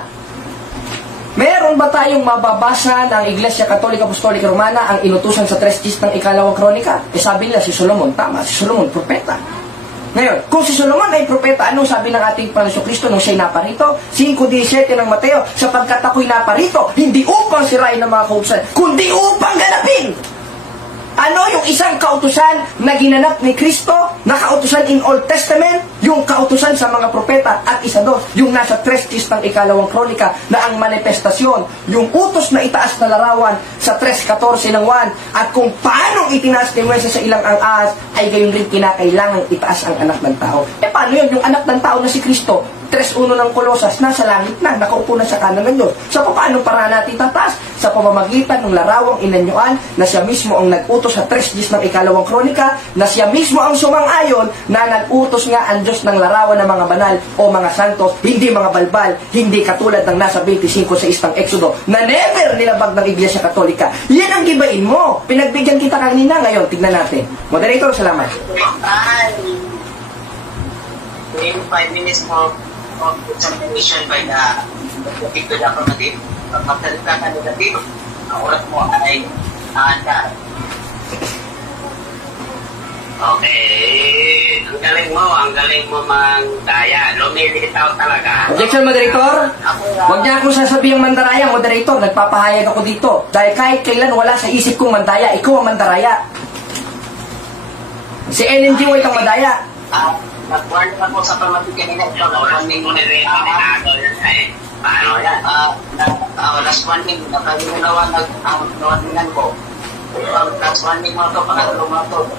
Meron ba tayong mababasa ng Iglesia Katolika Apostolika Romana ang inutusan sa 3:10 ng 2 Kronika? Sabi nila si Solomon, tama, si Solomon, propeta. Ngayon, kung si Solomon ay propeta, anong sabi ng ating Panginoon Kristo nung siya'y naparito? 5:17 ng Mateo, sapagkat ako'y naparito, hindi upang sirain ng mga kautusan, kundi upang ganapin. Ano yung isang kautusan na ginanap ni Kristo, na kautusan in Old Testament, yung kautusan sa mga propeta, at isa doon, yung nasa 3:10 ng 2 Kronika, na ang manifestasyon, yung utos na itaas na larawan sa 3:14 ng 1, at kung paano itinaas ni Moises sa ilang ang ahas, ay gayon rin kinakailangang itaas ang anak ng tao. Paano yun? Yung anak ng tao na si Kristo, 3:1 ng Kolosas, nasa langit na, nakaupo na sa kanan ng Diyos. Sa paano para natin tataas? Sa pamamagitan ng larawang inanyuan na siya mismo ang nag-utos sa 3:10 ng 2 Kronika, na siya mismo ang sumang-ayon na nag-utos nga ang Diyos ng larawan ng mga banal o mga santos, hindi mga balbal, hindi katulad ng nasa 25 sa istang Exodo, na never nilabag ng Iglesia Katolika. Yan ang gibain mo. Pinagbigyan kita kanina, ngayon, tignan natin. Moderator, salamat. Within 5 minutes of examination by the particular affirmative, pag magsalita ka negative, ang oras mo ay naanda. Okay. Ang galing mo mang-daya. Lumilitaw talaga. Objection, moderator. Huwag niya akong sasabihang mandaraya, moderator. Nagpapahayag ako dito. Dahil kahit kailan wala sa isip kong mandaya, ikaw ang mandaraya. Si Ellen G. White ang mandaya. Nag-warn ako sa affirmative kanina. Warning mo na rin. Paano yan? Last warning, nakalimunawan ang nawaningan ko. Last warning mo ito, pangatulong mo ito.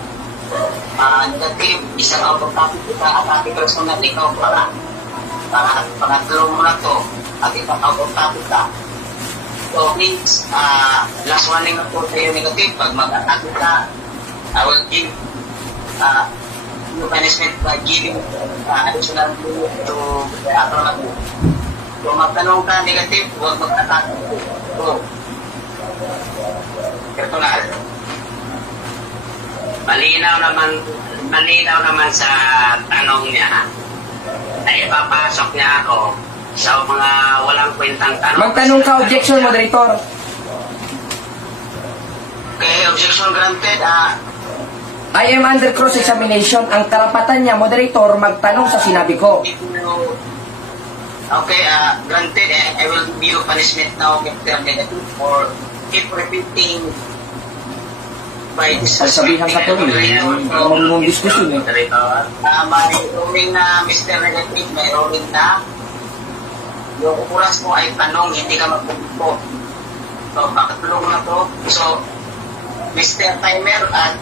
Negative, isang out of topic kita at ating personal ikaw para pangatulong mo na ito at ikaw out of topic ka. So means, last warning na po sa'yo negative, pag mag-attack ka, I will give new punishment by giving additional to the affirmative. Kung magtanong ka negative, huwag mag-attack. So, personal. Malinaw naman sa tanong niya. Ay papasok niya ako sa mga walang kwentang tanong. Magtanong ka, objection, moderator. Okay, objection granted. I am under cross-examination. Ang karapatan niya, moderator, magtanong sa sinabi ko. Okay, granted, and I will give you punishment now, Mr. Negative, for keep repeating by this. Sabihan ka tuloy. Ang diskusyon eh. May ruling na, Mr. Negative, may ruling na yung oras mo ay tanong, hindi ka magpunto. So, pakatulong na to. So, Mr. Timer, at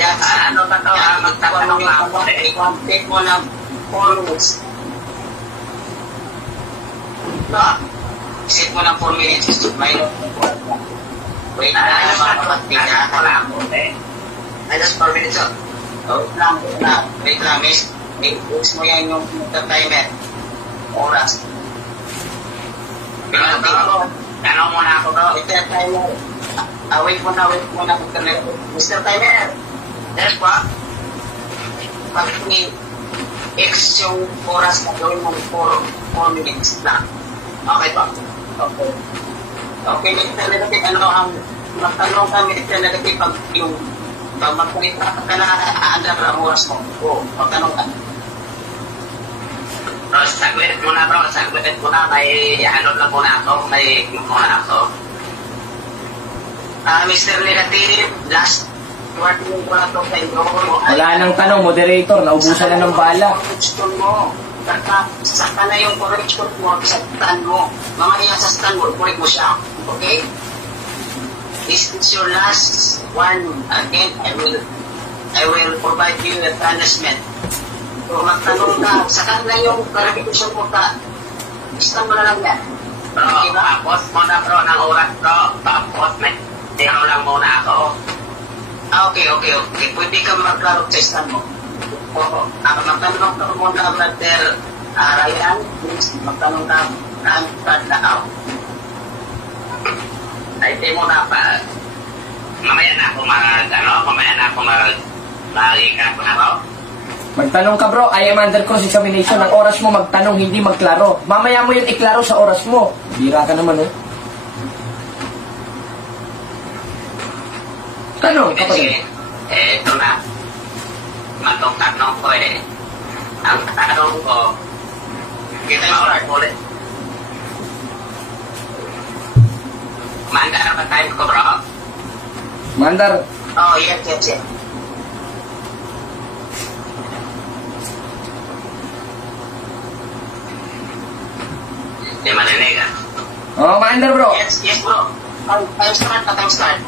ano ba ito? Magtatanong na ako. I-complete mo ng 4 minutes. Isit mo ng 4 minutes. Wait na mga kapatid na. Ay, just 4 minutes. Wait lang, miss. Miss mo yan yung timer. Oras. Tanong mo na ako, bro. Mr. Timer. Wait mo na. Mr. Timer. Yes, pa. Pag ni-X yung oras na gawin mo 4 minutes lang. Okay pa? Okay. Okay, Mr. Negative, ano ang magtanong ka, Mr. Negative, pag yung magsalita ka na aandar ang oras mo. Oo, magtanong ka. Bro, saglit muna, bro. Saglit muna. May ano lang muna ako. May muna ako. Mr. Negative, last warning ko na ito sa inyo. Wala nang tanong, moderator. Naubusan na ng bala. Correction mo. Saka na yung correction mo sa stand mo. Mamaya sa stand mo, correct mo siya. Okay? This is your last warning. Again, I will provide you a punishment. So, magtanong ka. Saka na yung clarification mo ka. Stand mo na lang yan. Bro, tapos muna, bro, ng oras, bro. Tapos, may tiro lang muna ako. Okay. Pwede ka magklaro sa stand mo. Oo. Magtanong ka muna, Brother Ryan. Please, magtanong ka ang start na out. Ay, di muna pa. Mamaya na ako mag-ikat na ako. Magtanong ka, bro. I am under cross-examination. Ang oras mo magtanong, hindi magklaro. Mamaya mo yun iklaro sa oras mo. Bira ka naman, eh. Tanong, kapatid. Ito na. Matong-tanong ko eh. Ang tanong ko, kita ma-oras ulit. Mandar ba tayo ko, bro? Mandar. Oh, yes. Di marinig ah. Oh, mandar, bro. Yes, bro. Time start.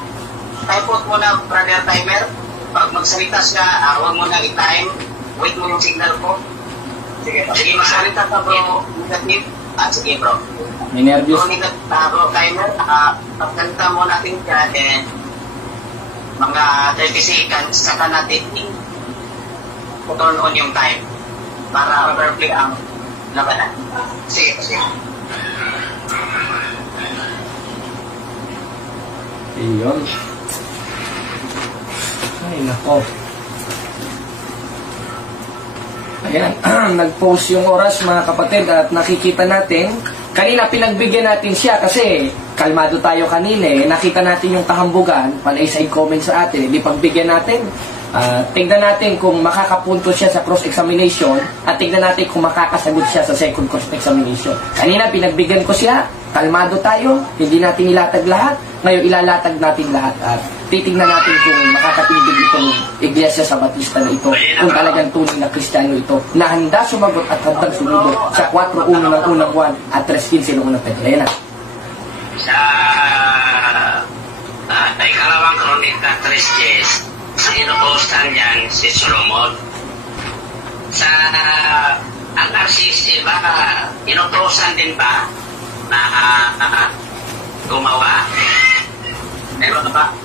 Time put mo na, Brother Timer. Pag magsalita siya, huwag mo na i-time. Wait mo yung signal ko. Sige, masalita ka bro. Negative. Sige bro. May nervous. Bro, timer. Pagkanta mo natin dyan. And mga 30 seconds saka natin turn on yung time para perfect ang labanan. Sige. Iyon. Ay, nako. Ayan, nag-post yung oras mga kapatid at nakikita natin. Kanina pinagbigyan natin siya kasi kalmado tayo kanina eh. Nakita natin yung kahambugan, panay sa comment sa atin. Hindi pagbigyan natin. Tignan natin kung makakapunto siya sa cross-examination at tignan natin kung makakasagot siya sa second cross-examination. Kanina pinagbigyan ko siya, kalmado tayo, hindi natin ilatag lahat. Ngayon ilalatag natin lahat at titignan natin kung makakatindig itong iglesia sa Batista na ito, kung talagang tunay na Kristiyano ito, na handa sumagot at handang sumunod sa 4:1 ng unang Juan at 3:15 ng unang Pedro. Ayan na. Sa ikalawang Kronika 3:10, inutusan yan si Solomon. Sa ang Narsisi ba, inutusan din ba na gumawa?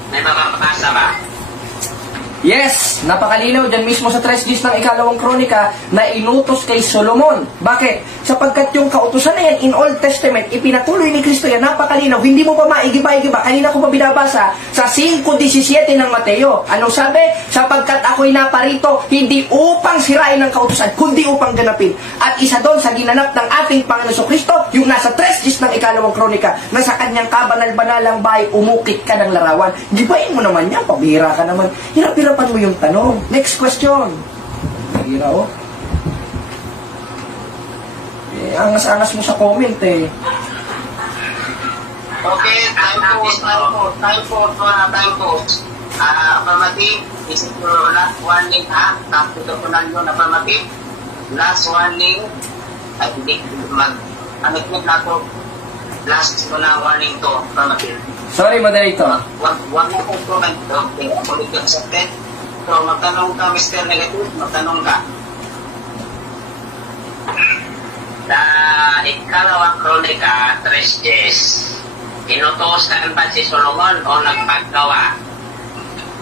May mapapasa ba? Yes, napakalinaw dyan mismo sa 3:10 ng ikalawang kronika na inutos kay Solomon. Bakit? Sapagkat yung kautusan na yan in Old Testament, ipinatuloy ni Kristo yan, napakalinaw. Hindi mo pa maigiba-igiba. Kanina ko pa binabasa sa 5:17 ng Mateo. Anong sabi? Sapagkat ako'y naparito, hindi upang sirain ang kautusan, kundi upang ganapin. At isa doon sa ginanap ng ating Panginoon Kristo, yung nasa 3:10 ng ikalawang kronika, na sa kanyang kabanal-banalang bahay, umukit ka ng larawan. Gibain mo naman yan, pabihira ka naman. Hirap-hirapan mo yung tanong. Next question. Hira, oh. Angas-angas mo sa comment, eh. Okay, time po. Affirmative, isip ko last warning ha. Tapos ito po na yun, affirmative. Last warning, ay hindi, mag-amit na ako. Last ko na warning to, affirmative. Sorry, moderator. Wag na po comment. Okay, ulit accepted. So, magtanong ka, Mr. Negative, magtanong ka. Sa ikalawang Kronika 3:10, inutusan ba si Solomon o nagpaggawa?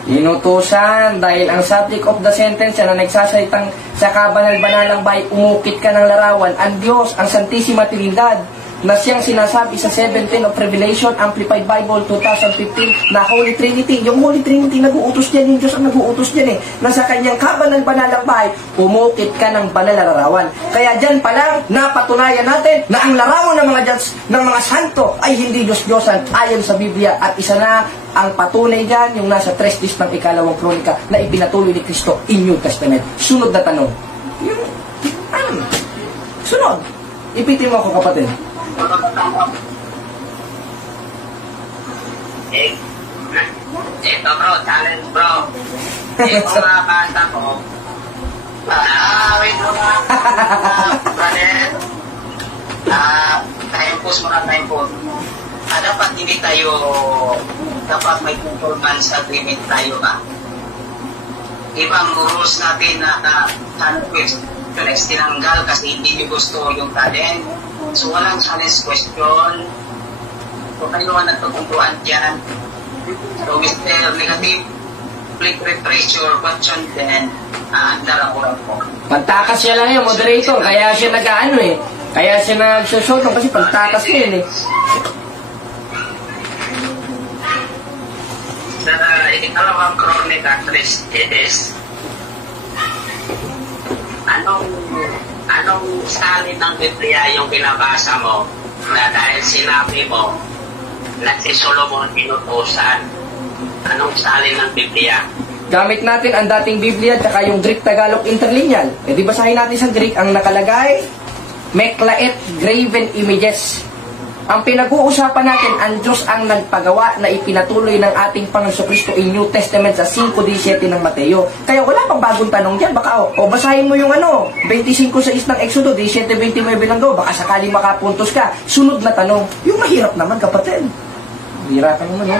Inutusan dahil ang subject of the sentence na nagsasalitang sa kabanal-banalang bahay, umukit ka ng larawan, ang Diyos, ang Santissima Trinidad, na siyang sinasabi sa 710 of Revelation, Amplified Bible 2015, na Holy Trinity. Yung Holy Trinity, nag-uutos dyan, yung Diyos ang nag-uutos dyan eh, na sa kanyang kabanal-banalang bahay, umukit ka ng banal na larawan. Kaya dyan pa lang, napatunayan natin na ang larawan ng mga Diyos, ng mga santo, ay hindi Diyos-Diyosan ayon sa Biblia. At isa na ang patunay dyan, yung nasa 3:10 ng ikalawang kronika, na ipinatuloy ni Kristo in New Testament. Sunod na tanong. Sunod. Ipitin mo ako, kapatid. Ito bro, challenge bro. Ito mga bata ko. Wait mo na. Brother. Time pause. Dapat hindi tayo, dapat may conformance agreement tayo ba? Ibang rules natin na next tinanggal kasi hindi nyo gusto yung talent. So, walang challenge question. So, kayo ang nagpagkumpuan dyan. So, Mr. Negative, click refresh your question, then, darakuran po. Pagtakas siya lang yun, moderator. Kaya siya nag-ano eh. Kaya siya nag-showdown kasi pagtakas yun eh. Sa ikalawang Kronika 3:10, anong salin ng Biblia yung binabasa mo na dahil sinabi mo na si Solomon inutusan? Anong salin ng Biblia? Gamit natin ang dating Biblia at yung Greek Tagalog interlineal. E di basahin natin sa Greek ang nakalagay, Meklaet graven images. Ang pinag-uusapan natin, ang Diyos ang nagpagawa na ipinatuloy ng ating Panginoon Kristo in New Testament sa 5:17 ng Mateo. Kaya wala pang bagong tanong dyan. Baka, basahin mo yung 25:6 ng Exodo, 17:29 lang daw. Baka sakaling makapuntos ka. Sunod na tanong. Yung mahirap naman, kapatid. Mahirapan naman, no?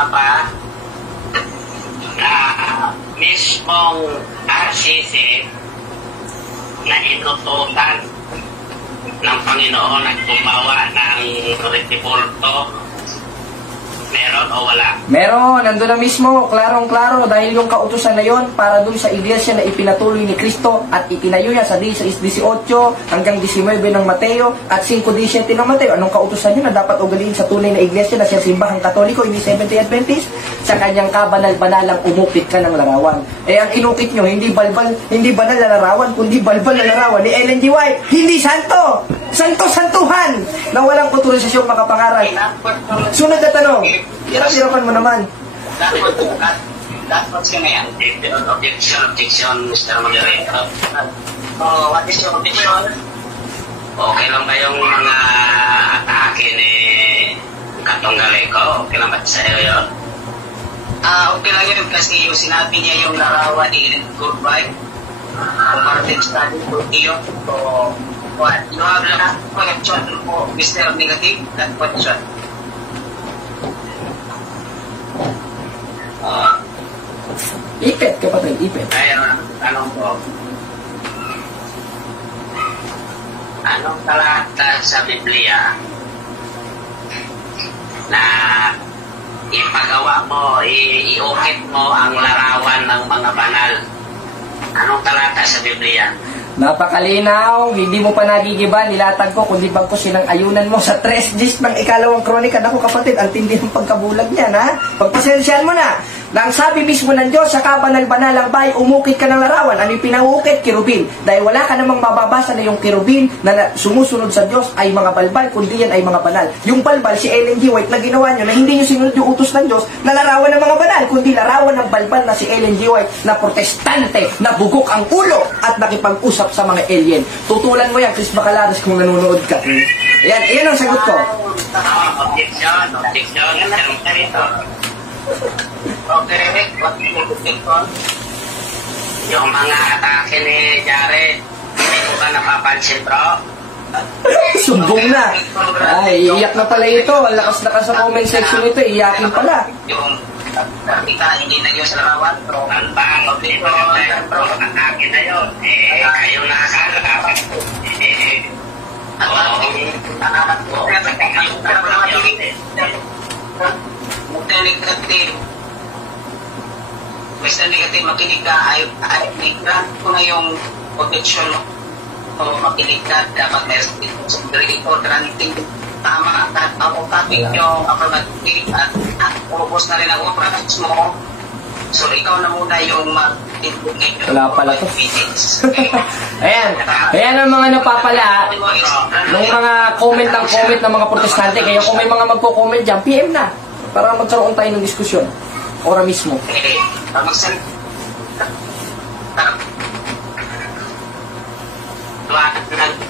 ka pa na mismong RCC na inutusan ng Panginoon at gumawa ng retibulto? Meron o wala? Meron, nandun na mismo, klarong-klaro, dahil yung kautusan na yon para dun sa iglesia na ipinatuloy ni Kristo at itinayo yan sa 18 hanggang 19 ng Mateo at 5:17 ng Mateo. Anong kautusan yun na dapat ugaliin sa tunay na iglesia na siya simbahang Katoliko, hindi Seventh-day Adventist? Sa kanyang kabanal-banalang umukit ka ng larawan. Eh, ang inukit nyo, hindi banal na larawan, kundi balbal na larawan ni Ellen G. White. Hindi santo! Santo-santuhan! Na walang otorisasyong makapangaral. Sunod na tanong. Hirap-hirapan mo naman. That's what's gonna end. Objection, Mr. Moderator. Oh, what is your objection? Okay lang ba yung mga atake ni Katonggaleko? Okay lang ba sa'yo yun? Okay lang yun kasi yung sinabi niya yung larawan ni Goodbye. Comparative study for you. So, what? You have a question for Mr. Negative? That question. Ipet, kapatid, ipet. Ayun, tanong po. Anong talata sa Biblia na ipagawa mo, iukit mo ang larawan ng mga banal? Anong talata sa Biblia? Napakalinaw, hindi mo pa nagigiba, nilatag ko, kundi bang ko sinang ayunan mo sa 3 gist ng ikalawang kronika. Naku kapatid, ang tindi ng pagkabulag niyan, ha? Pagpasensyahan mo na. Nang sabi mismo ng Diyos, sa kabanal-banalang bahay, umukit ka ng larawan. Ano yung pinangukit? Kirubin. Dahil wala ka namang mababasa na yung kirubin na sumusunod sa Diyos ay mga balbal, kundi yan ay mga banal. Yung balbal, si Ellen G. White na ginawa nyo, na hindi nyo sinunod yung utos ng Diyos, na larawan ng mga banal, kundi larawan ng balbal na si Ellen G. White, na protestante, na bugok ang ulo, at nakipag-usap sa mga alien. Tutulan mo yan, Chris Bacalares, kung nanonood ka. Yan ang sagot ko. Objection. Okay, what is your objection? Yung mga atake ni Jared, hindi mo ba napapansin, bro? Sumbong na. Ay, iiyak na pala ito. Ang lakas-lakas sa comment section ito. Iyakin pala. Yung kita hindi na yung larawan, bro. Ang bang dito, bro, atake na yun. Kayo nakakalaban. Mr. Negative, makinig ka. Ay grant ko na yung objection mo. O makinig ka, dapat may report ranting. Tama at ako topic yung affirmative at ubos na rin ang operas mo. So, ikaw na muna yung mag-implement yung wala pala to. Ayan ang mga napapala ng mga comment ng mga protestante. Kaya kung may mga magko-comment dyan, PM na. Para magkaroon tayo ng diskusyon. Ora mismo. Okay.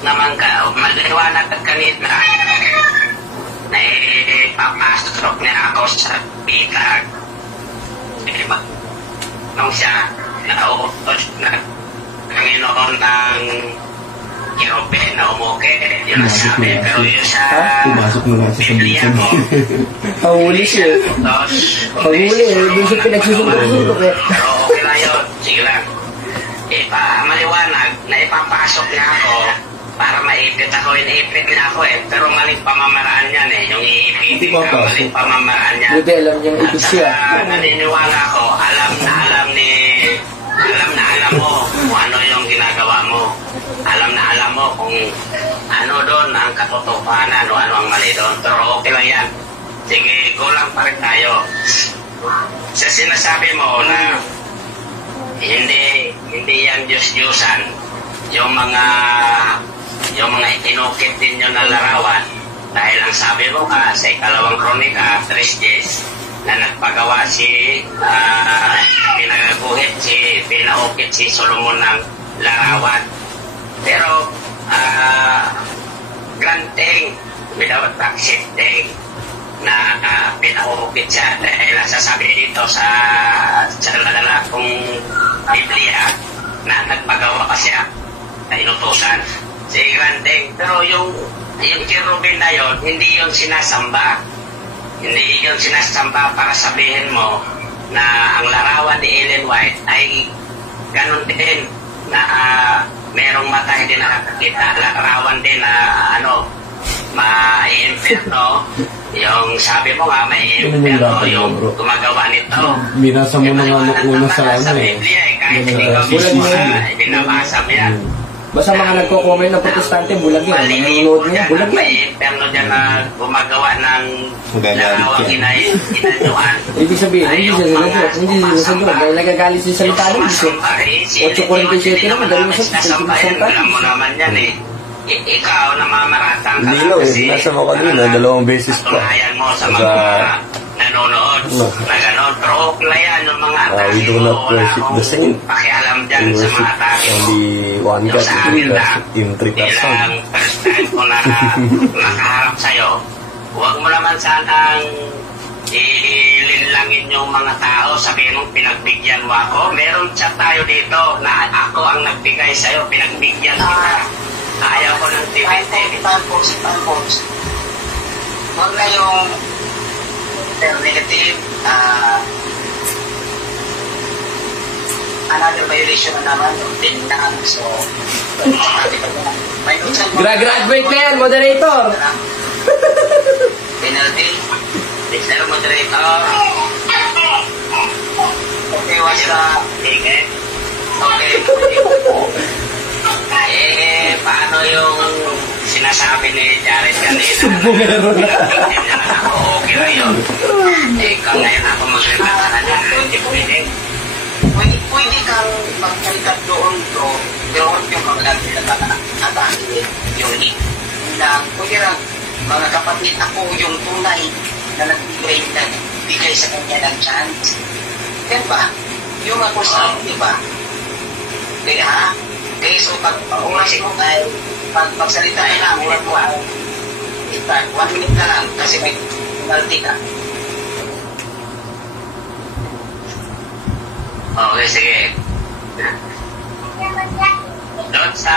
Naman ka, maliwanag at kanina na papasok niya ako sa bitag. Nung siya nauutos na Panginoon ng Kirobe na umuke, yun ang sabi. Pero yun sa Biblia mo, Pahuli siya. Pahuli, doon siya pinagsusundok-sundok eh. Pero okay lang yun, sige lang. Maliwanag na ipapasok na ako para maipit ako, iniipit na ako eh. Pero maling pamamaraan yan eh. Yung iipit ka, maling pamamaraan yan. Hindi, alam niyang ipit siya. Naniniwala ko, alam mo kung ano yung ginagawa mo. Alam mo kung ano doon ang katotohanan, ano ang mali doon. Pero okay lang yan. Sige, kulang pa rin tayo. Sa sinasabi mo na hindi yan Diyos-Diyosan yung mga itinukit ninyo na larawan dahil ang sabi mo sa ikalawang kronika 3 na nagpagawa pinaukit si Solomon ng larawan, pero granting without accepting na pinaukit siya dahil nasasabi dito sa kong Biblia na nagpagawa ka siya na inutusan si granting, pero yung cherubim na yun hindi yung sinasamba, hindi yung sinasamba para sabihin mo na ang larawan ni Ellen White ay ganun din na merong mata hindi nakakakita, larawan din na ma-inferno. Yung sabi mo nga, ma-inferno yung gumagawa nito. Binasa mo na nga una sa sa Biblia kahit hindi ko binabasa mo yan. Basta mga nagko-comment ng protestante, bulag yan. Nanonood niya, bulag yan. May inferno dyan na gumagawa ng larawang inanyuan. Ibig sabihin, hindi siya sa Diyos. Dahil nagagalit siya sa salita ng Diyos. 8:47 naman, dahil mo sa salita. Alam mo naman yan eh. Ikaw, namamaratan ka Hindi lang, nasa mo kanina, 2 beses pa. Patunayan mo sa mga nanonood na gano'n. Pero okay lang yan, yung mga atake we do mo, not wala worship the akong saint. pakialam dyan We sa mga worship atake mo. only one Yung God sa amin na, in 3 person. bilang first time ko na nakaharap sa'yo, huwag mo naman sanang ilinlangin yung mga tao, sabihin mong pinagbigyan mo ako. Meron chat tayo dito na ako ang nagbigay sa'yo, pinagbigyan kita. Ayaw ko ng TV. Time-post. Huwag na yung negative, another violation na naman yung tindahan. So, Graduate na yan, moderator! Penalty. Mr. Moderator. Okay, what's the... Sige. Okay. Paano yung sinasabi ni Jared kanina? Subungero na. Okay na yun. Ikaw ngayon ako magsalita na niya. Hindi pwede. Pwede kang magkalikat doon yung kapatid at yung na pwede lang mga kapatid ako yung tunay na nagbigay sa kanya ng chance. Yan ba? Yung ako sa di ba? Kaya ha? Kaya so pag oras mo kay pagsalita na lang, urat mo 1 minute na lang kasi may penalty ka. Okay, sige. Doon sa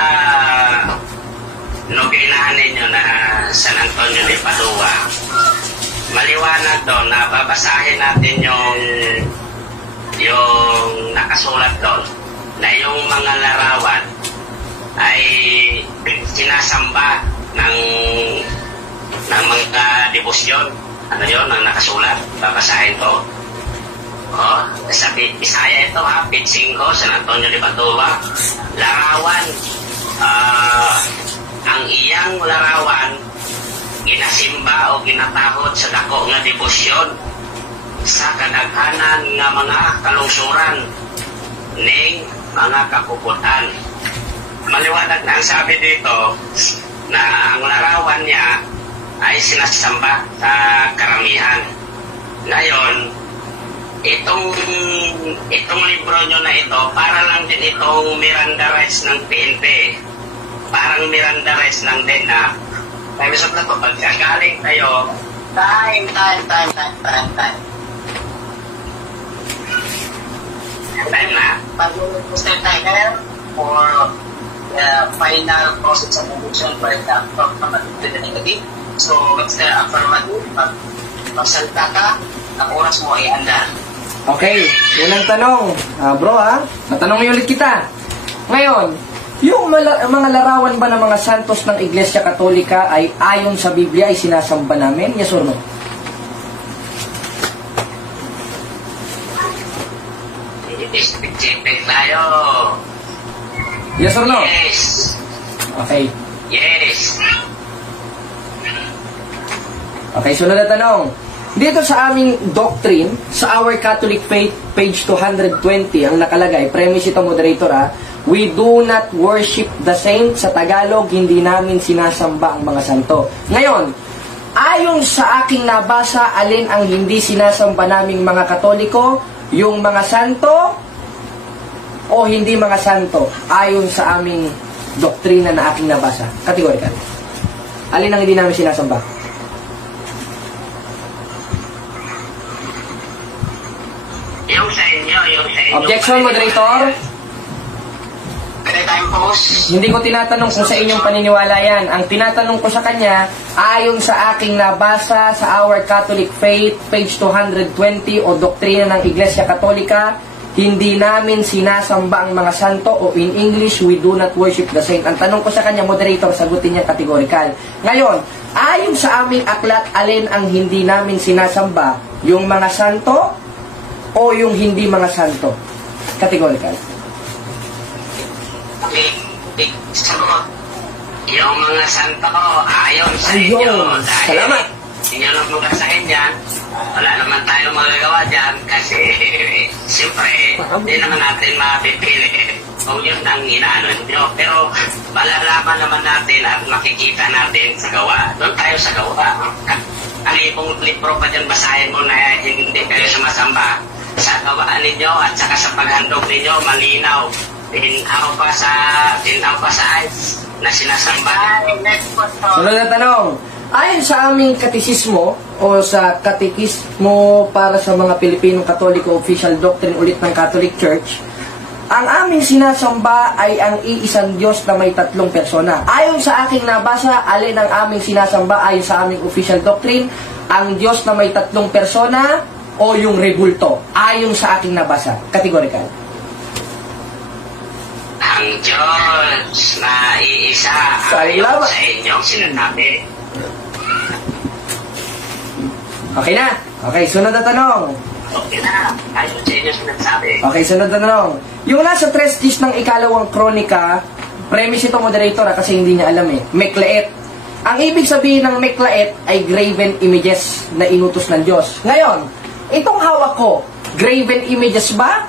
nobinahan ninyo na San Antonio de Padua, maliwanag doon na babasahin natin yung nakasulat doon na yung mga larawan ay sinasamba ng mga debosyon. Ano yun, ang nakasulat? Babasahin ko. Sa Bisaya ito ha, page 5, San Antonio de Padua. Larawan. Ang iyang larawan ginasimba o ginatahod sa dako nga debosyon sa kadaghanan nga mga kalungsuran ning mga kapuputan. Maliwanag na ang sabi dito na ang larawan niya ay sinasamba sa karamihan. Ngayon, itong libro nyo na ito, para lang din itong Miranda rights ng PNP. Parang Miranda rights lang din na time is up na to, pagkagaling tayo, Time. time na. Pag-poster timer for the final process of evolution for the affirmative to the negative. So, Mr. Affirmative, pag magsalita ka, ang oras mo ay handa. Okay, unang tanong. Bro natanong ulit kita. Ngayon, yung mga larawan ba ng mga santos ng Iglesia Katolika ay ayon sa Biblia ay sinasamba namin? Yes or no? Isipin tayo. Yes or no? Yes. Okay. Yes. Okay, sunod na tanong. Dito sa aming doctrine, sa Our Catholic Faith, page 220, ang nakalagay, premise ito, moderator we do not worship the saint. Sa Tagalog, hindi namin sinasamba ang mga santo. Ngayon, ayon sa aking nabasa, alin ang hindi sinasamba naming mga Katoliko? Yung mga santo o hindi mga santo? Ayon sa aming doktrina na aking nabasa. Categorical. Alin ang hindi namin sinasamba? Yung sa inyo. Objection, moderator. Kaya time post. Hindi ko tinatanong kung sa inyong paniniwala yan. Ang tinatanong ko sa kanya, ayon sa aking nabasa sa Our Catholic Faith, page 220 o Doktrina ng Iglesia Katolika, hindi namin sinasamba ang mga santo o in English, we do not worship the saint. Ang tanong ko sa kanya, moderator, sagutin niya categorical. Ngayon, ayon sa aming aklat, alin ang hindi namin sinasamba? Yung mga santo o yung hindi mga santo? Categorical. Sagot. Yung mga santo ko, ayon sa Ayun, inyo. salamat. Inyo lang muna sa inyan. Wala naman tayong magagawa dyan kasi siyempre, hindi naman natin mapipili kung yun ang inaano nyo. Pero malalaman naman natin at makikita natin sa gawa. Doon tayo sa gawa. Ano yung libro pa dyan basahin mo na hindi kayo sumasamba? Sa gawaan ninyo at saka sa paghandog ninyo, malinaw. Tinaw pa sa eyes na sinasamba. Sunod na tanong. Ayon sa aming katekismo o sa katekismo para sa mga Pilipinong Katoliko Official Doctrine ulit ng Catholic Church, ang aming sinasamba ay ang iisang Diyos na may tatlong persona. Ayon sa aking nabasa, alin ang aming sinasamba ayon sa aming official doctrine, ang Diyos na may tatlong persona o yung rebulto? Ayon sa aking nabasa. Categorical. Ang Diyos na iisa ayon Salamat. sa inyong sinasabi. Okay na? Okay, sunod na tanong. Okay na, ayon sa inyong sinasabi. Okay, sunod na tanong. Yung nasa 3 days ng ikalawang kronika, premise ito moderator kasi hindi niya alam eh, Meklaet. Ang ibig sabihin ng Meklaet ay graven images na inutos ng Diyos. Ngayon, itong hawak ko, graven images ba?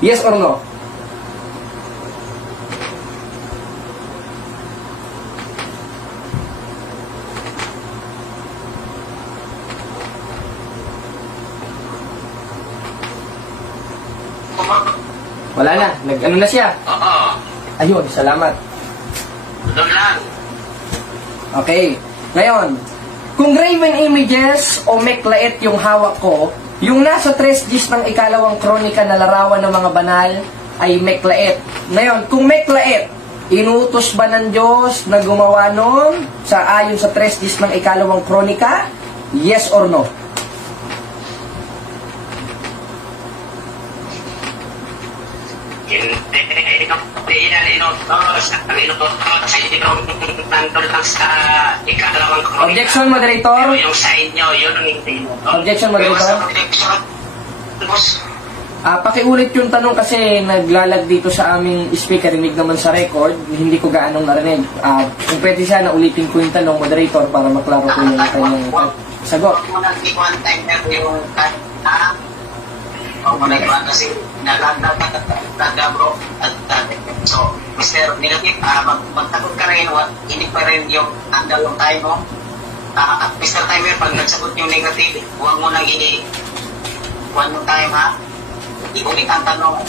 Yes or no? Wala na, nag-ano na siya. Oo, Ayun, salamat. doon lang. Okay. Ngayon, kung graven images o meklaet yung hawak ko, yung nasa 3 days ng ikalawang kronika na larawan ng mga banal ay meklaet. Ngayon, kung meklaet, inutos ba ng Diyos na gumawa nun sa ayon sa 3 days ng ikalawang kronika? Yes or no? Hindi yan inutos. Ang inutos ay yung nandun lang sa ikalawang kronika. Objection, moderator. Pero yung sa inyo, yun ang hindi inutos. Objection, Pero moderator. sa connection, boss, Pakiulit yung tanong kasi naglalag dito sa aming speaker, rinig naman sa record, hindi ko gaanong narinig. Kung pwede sana, ulitin ko yung tanong, moderator, para maklaro ko yung kanyang sagot. huwag mo nang ikuhan timer yung kanta. Huwag mo nang ikuhan kasi naganda bro. So, Mr. Negative, magtakot ka rin, hindi pa rin yung andalong time mo. Mr. Timer, pag nagsagot yung negative, huwag mo nang one more time ha. Ulit ang tanong,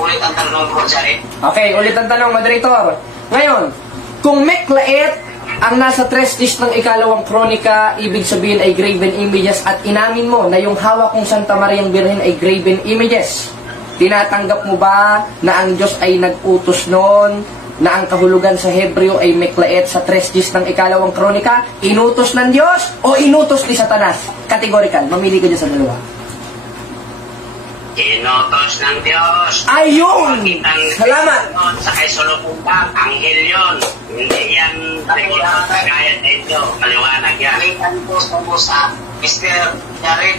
ulit ang tanong bro dyan. Okay, ulit ang tanong, moderator. Ngayon, kung meklaet ang nasa 3 days ng ikalawang kronika, ibig sabihin ay graven images at inamin mo na yung hawak kong Santa Mariang Birhen ay graven images. Tinatanggap mo ba na ang Diyos ay nag-utos noon na ang kahulugan sa Hebreo ay meklaet sa 3 days ng ikalawang kronika? Inutos ng Diyos o inutos ni Satanas? Categorical, mamili ka dyan sa dalawa. Inutos ng Diyos. Ayun! Salamat! Sa kay Solomon, anghel yun. Hindi yan regular kagaya sa inyo. Maliwanag yan. Kalitan po sa boss Mr. Jared,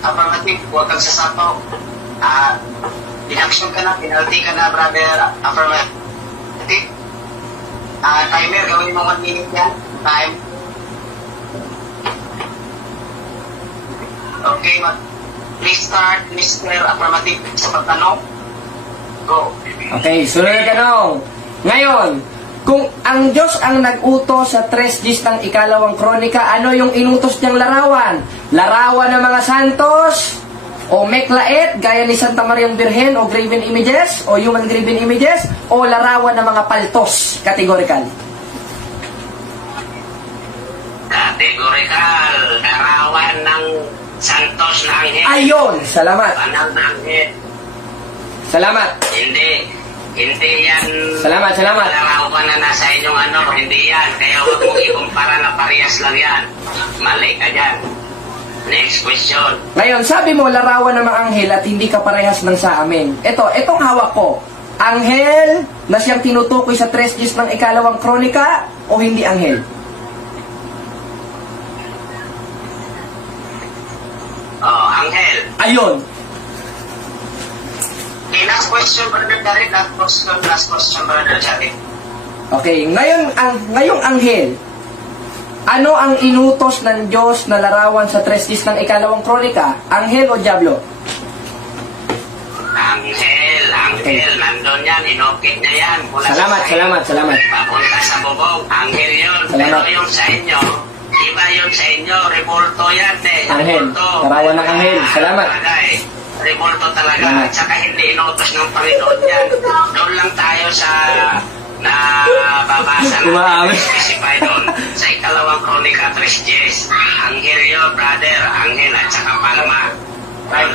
affirmative, huwag kang sasapaw. Inaction ka na, penalty ka na, brother, affirmative. Timer, gawin mo 1 minute yan. Time. Okay, please start, Mr. Affirmative, sa pagtanong. Go. Okay, sunod na tanong. Ngayon, kung ang Diyos ang nag-utos sa 3 days ng ikalawang kronika, ano yung inutos niyang larawan? Larawan ng mga santos? O meklaet, gaya ni Santa Mariang Birhen o graven images? O human graven images? O larawan ng mga paltos? Categorical. Categorical. Larawan ng santos na anghel. Ayun! Salamat! Banal na anghel. Salamat! Hindi. Hindi yan... Salamat. Larawan na nasa inyong ano, hindi yan. Kaya huwag mong ikumpara na parehas lang yan. Mali ka dyan. Next question. Ngayon, sabi mo, larawan ng mga anghel at hindi ka parehas ng sa amin. Itong hawak ko. Anghel na siyang tinutukoy sa 3 Diyos ng ikalawang kronika o hindi anghel? Oh, anghel. Ayun. Okay, last question, Brother Darin. Last question, Brother Javi. Okay, ngayong anghel, ano ang inutos ng Diyos na larawan sa 3 Diyos ng ikalawang kronika? Anghel o diablo? Anghel. Nandun yan, inokit niya yan. Salamat. Papunta sa bubong, anghel yun. Salamat. Pero yung sa inyo, iba yun sa inyo, revolto yan Anghel, larawan ng anghel. Salamat. Revolto talaga. At saka hindi inutos ng Panginoon yan. Doon lang tayo sa babasa natin. Specify doon sa ikalawang kronika 3:10. Anghel yun, brother. Anghel at saka palma. Time.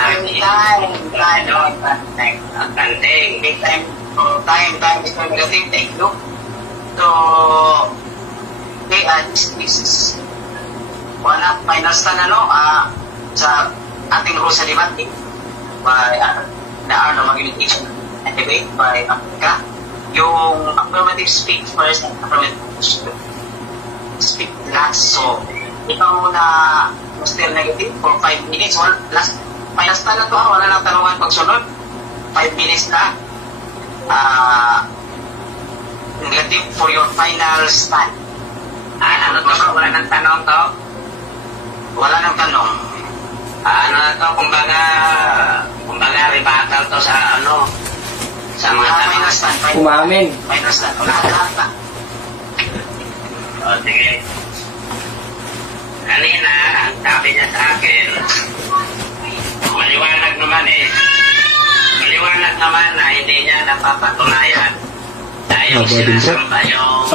Kanting. Time. Thank you. So, okay, this is one of final stand, sa ating Rosa Debate by the Art of Argumentation and Debate by Africa. Yung affirmative speak first and affirmative speak last. So, ikaw muna still negative for 5 minutes. Last final stand na to, wala nang tanungan pagsunod. 5 minutes na. Negative for your final stand. Ano to? Wala nang tanong to? Wala nang tanong. Ano na to? Kumbaga rebuttal to sa sa mga tanong. Final stand. Umamin. Final stand. Lahat na. O, sige. Kanina, ang sabi niya sa akin, maliwanag naman na hindi niya napapatunayan na yung sinasamba yung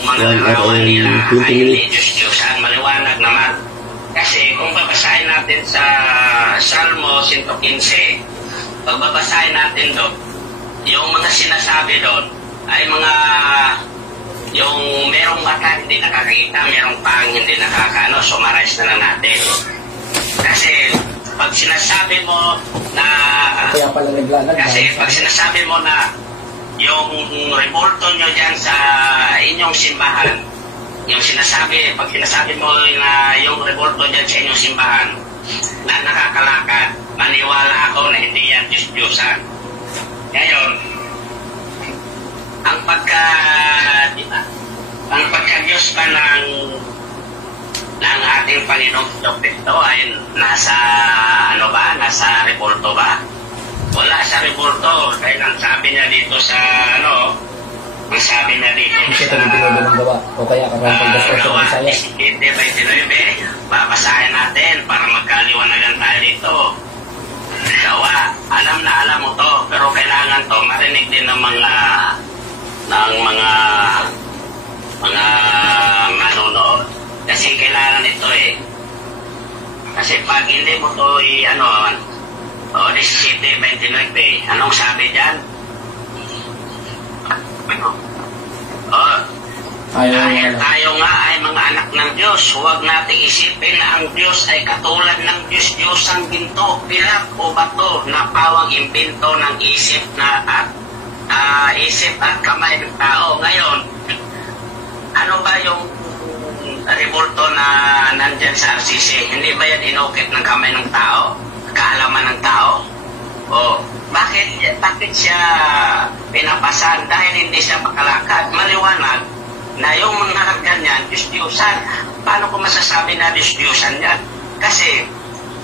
mga larawan nila ay hindi Diyos-Diyosan. Maliwanag naman. Kasi kung babasahin natin sa Salmo 115, pag babasahin natin doon, yung mga sinasabi doon ay mga yung merong mata hindi nakakita, merong pang hindi summarize na lang natin. Kasi pag sinasabi mo na Kaya pala naglalag. pag sinasabi mo na yung revolto nyo dyan sa inyong simbahan, pag sinasabi mo na yung revolto dyan sa inyong simbahan na nakakalakad, maniwala ako na hindi yan Diyos-Diyosan. Ngayon, ang pagka-Diyos ba ng ating Panginoong Kristo ay nasa revolto ba? Wala sa revolto. Dahil ang sabi niya dito sa ang sabi niya dito Ito yung pinagalang gawa. O kaya karang pagdasal sa Bisaya. 29, babasahin natin para magkaliwanagan tayo dito. Gawa, alam na alam mo to, pero kailangan to marinig din ng mga manonood. Kasi kailangan ito Kasi pag hindi mo to 17:29, anong sabi dyan? Dahil tayo nga ay mga anak ng Diyos, huwag nating isipin na ang Diyos ay katulad ng Diyos-Diyosang ginto, pilak o bato na pawang imbento ng isip at kamay ng tao. Ngayon, ano ba yung revolto na nandyan sa RCC? Hindi ba yan inukit ng kamay ng tao? Kaalaman ng tao? O bakit siya pinapasan? Dahil hindi siya makalakad. Maliwanag na yung mga ganyan, Diyos-Diyosan. Paano ko masasabi na Diyos-Diyosan yan? Kasi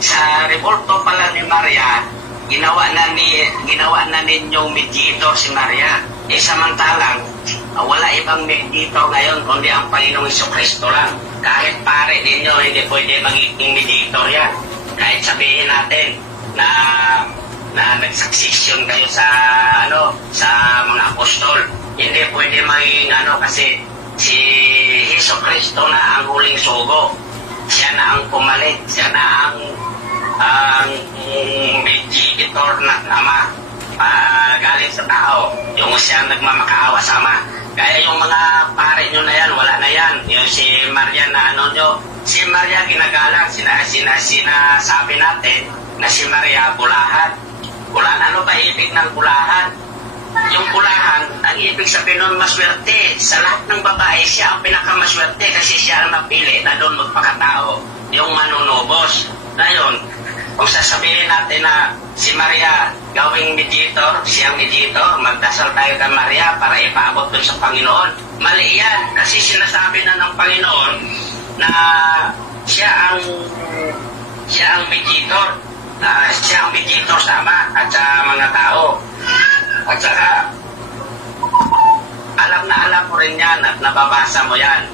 sa revolto pala ni Maria, ginawa na ninyong mediator si Maria. Samantalang wala ibang mediator ngayon kundi ang Panginoong Jesucristo lang. Kahit pare ninyo, hindi pwede magiging mediator yan. Kahit sabihin natin na nagsuccession kayo sa mga apostol, hindi pwede maging kasi si Jesucristo na ang huling sugo. Siya na ang pumalit, siya na ang mediator ng Ama galing sa tao. Yung siyang nagmamakaawa sa Ama. Kaya yung mga pare nyo na yan, wala na yan. Yung si Maria na ano nyo, si Maria ginagalang, sinasabi natin na si Maria bulahan. Bulahan, ano ba ibig ng bulahan? Yung bulahan, ang ibig sabihin nun maswerte. Sa lahat ng babae, siya ang pinakamaswerte kasi siya ang napili na doon magpakatao, yung manunubos. Ngayon, kung sasabihin natin na si Maria gawing mediator, siyang mediator, magdasal tayo kay Maria para ipaabot doon sa Panginoon. Mali yan, kasi sinasabi na ng Panginoon na siya ang mediator, siya ang mediator sa Ama at sa mga tao. At saka, alam na alam mo rin yan at nababasa mo yan.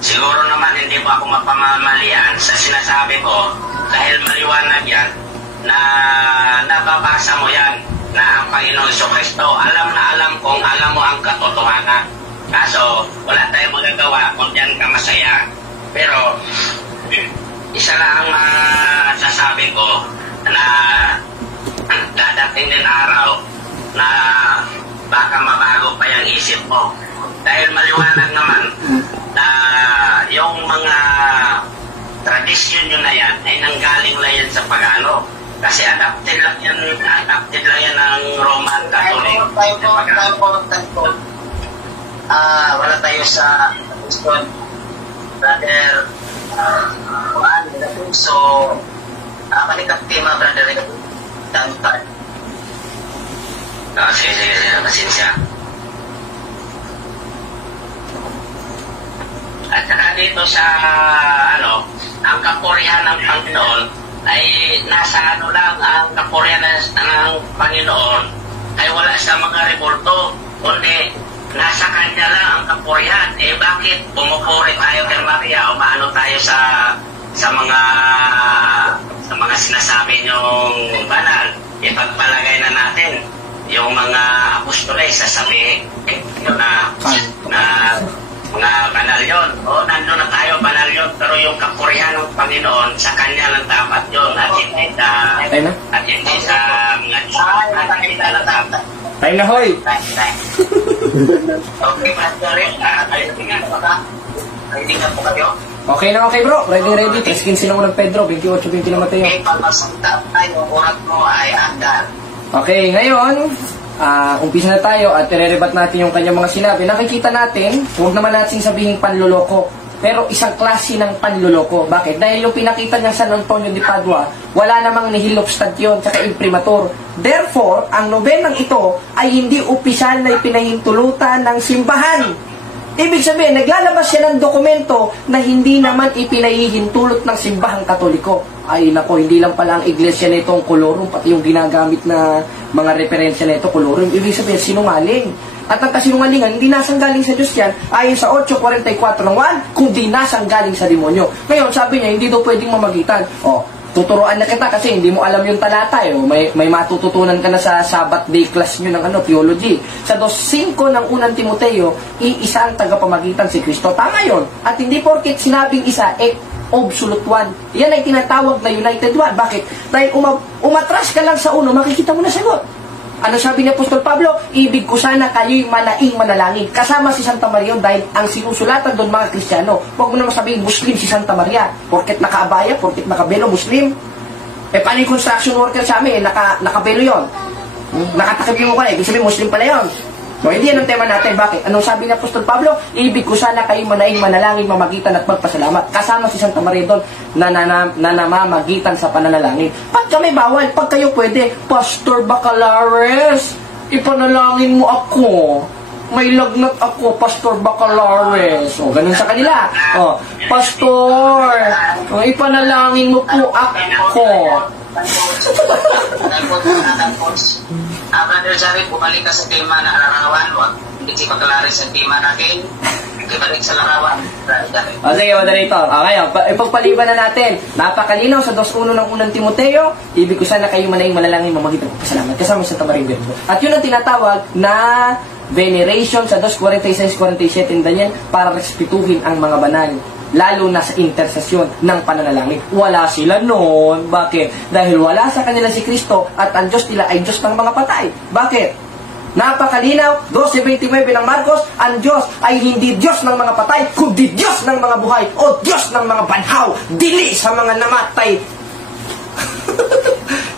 Siguro naman hindi mo ako mapamamalian sa sinasabi ko dahil maliwanag yan na nababasa mo yan na ang Panginoon Jesucristo, alam na alam kung alam mo ang katotohanan. Kaso, wala tayong magagawa kung diyan ka masaya. Pero, isa lang ang masasabi ko na dadating din araw na baka mabago pa yung isip mo. Dahil maliwanag naman na yung mga tradisyon nyo na yan ay nanggaling lang yan sa pagano. Kasi adapted lang yan ng Roman Catholic. Wala tayo sa tradisyon. Brother, so, balik ang tema, brother, Dantan. Sige, pasensya. At saka dito sa, ang kapurihan ng Panginoon ay nasa lang ang kapurihan ng Panginoon ay wala sa mga revolto, kundi nasa Kanya lang ang kapurihan. Bakit pumupuri tayo kay Maria o maano tayo sa mga sinasabi niyong banal? Ipagpalagay na natin yung mga apostoles, sasabihin na mga banal yun. Nandun na tayo, banal yun. Pero yung kapurihan ng Panginoon, sa Kanya lang dapat yun. At hindi sa mga Diyos. At hindi na dapat. Time na, hoy! Okay, Pastor, ready na po kayo? Okay na, okay bro. Ready. 3:15 na ng Pedro, 28:20 na Mateo. Okay, pagpasunta tayo, oras mo ay andar. Okay, ngayon, umpisa na tayo at irerebat natin yung kanyang mga sinabi. Nakikita natin, huwag naman natin sabihin panluloko, pero isang klase ng panluloko. Bakit? Dahil yung pinakita niya San Antonio de Padua, wala namang nihil obstadyon tsaka imprimatur. Therefore, ang nobenang ito ay hindi opisyal na ipinahintulutan ng simbahan. Ibig sabihin, naglalabas siya ng dokumento na hindi naman ipinahihintulot ng simbahang Katoliko. Ay nako, hindi lang pala ang iglesia nito ang kolorum, pati yung ginagamit na mga referensya nito kolorum. Ibig sabihin, sinungaling. At ang kasinungalingan, hindi nasanggaling sa Diyos yan, ayon sa 8:44 ng 1, kundi nasanggaling sa demonyo. Ngayon, sabi niya, hindi daw pwedeng mamagitan. Tuturuan na kita kasi hindi mo alam yung talata. May matututunan ka na sa Sabbath day class nyo ng theology. Sa 2:5 ng unang Timoteo, iisa ang tagapamagitan si Kristo. Tama yun. At hindi porket sinabing isa, absolute one. Yan ay tinatawag na united one. Bakit? Dahil umatras ka lang sa uno, makikita mo na sagot. Ano sabi ni Apostol Pablo? Ibig ko sana kayo'y manaing manalangin. Kasama si Santa Maria dahil ang sinusulatan doon mga Kristiyano. Huwag mo naman sabihin Muslim si Santa Maria. Porket nakaabaya, porket nakabelo, Muslim. Paano yung construction worker sa amin? Nakabelo yun. Nakatakip yung mukha na. Ibig sabihin Muslim pala yun. So, hindi yan ang tema natin. Bakit? Anong sabi ni Apostol Pablo? Ibig ko sana kayo manaing manalangin, mamagitan at magpasalamat. Kasama si Santa Maria doon na namamagitan sa pananalangin. Pag kami bawal, pag kayo pwede, Pastor Bacalares, ipanalangin mo ako. May lagnat ako, Pastor Bacalares. Ganun sa kanila. Pastor, ipanalangin mo po ako. Brother Jared, bumalik ka sa tema na larawan. Hindi si Bacalares sa tema natin. Ibalik sa larawan. Sige, moderator. Okay, ipagpaliban na natin. Napakalinaw sa 2:1 ng unang Timoteo. Ibig ko sana kayo manaing manalangin, mamagitan ng pasalamat. Kasama sa Tamarin Verbo. At yun ang tinatawag na veneration sa 2:46-47 in Daniel para respetuhin ang mga banal. Lalo na sa intersesyon ng pananalangin. Wala sila noon. Bakit? Dahil wala sa kanila si Kristo at ang Diyos nila ay Diyos ng mga patay. Bakit? Napakalinaw, 12:29 ng Marcos, ang Diyos ay hindi Diyos ng mga patay, kundi Diyos ng mga buhay o Diyos ng mga banhaw, dili sa mga namatay.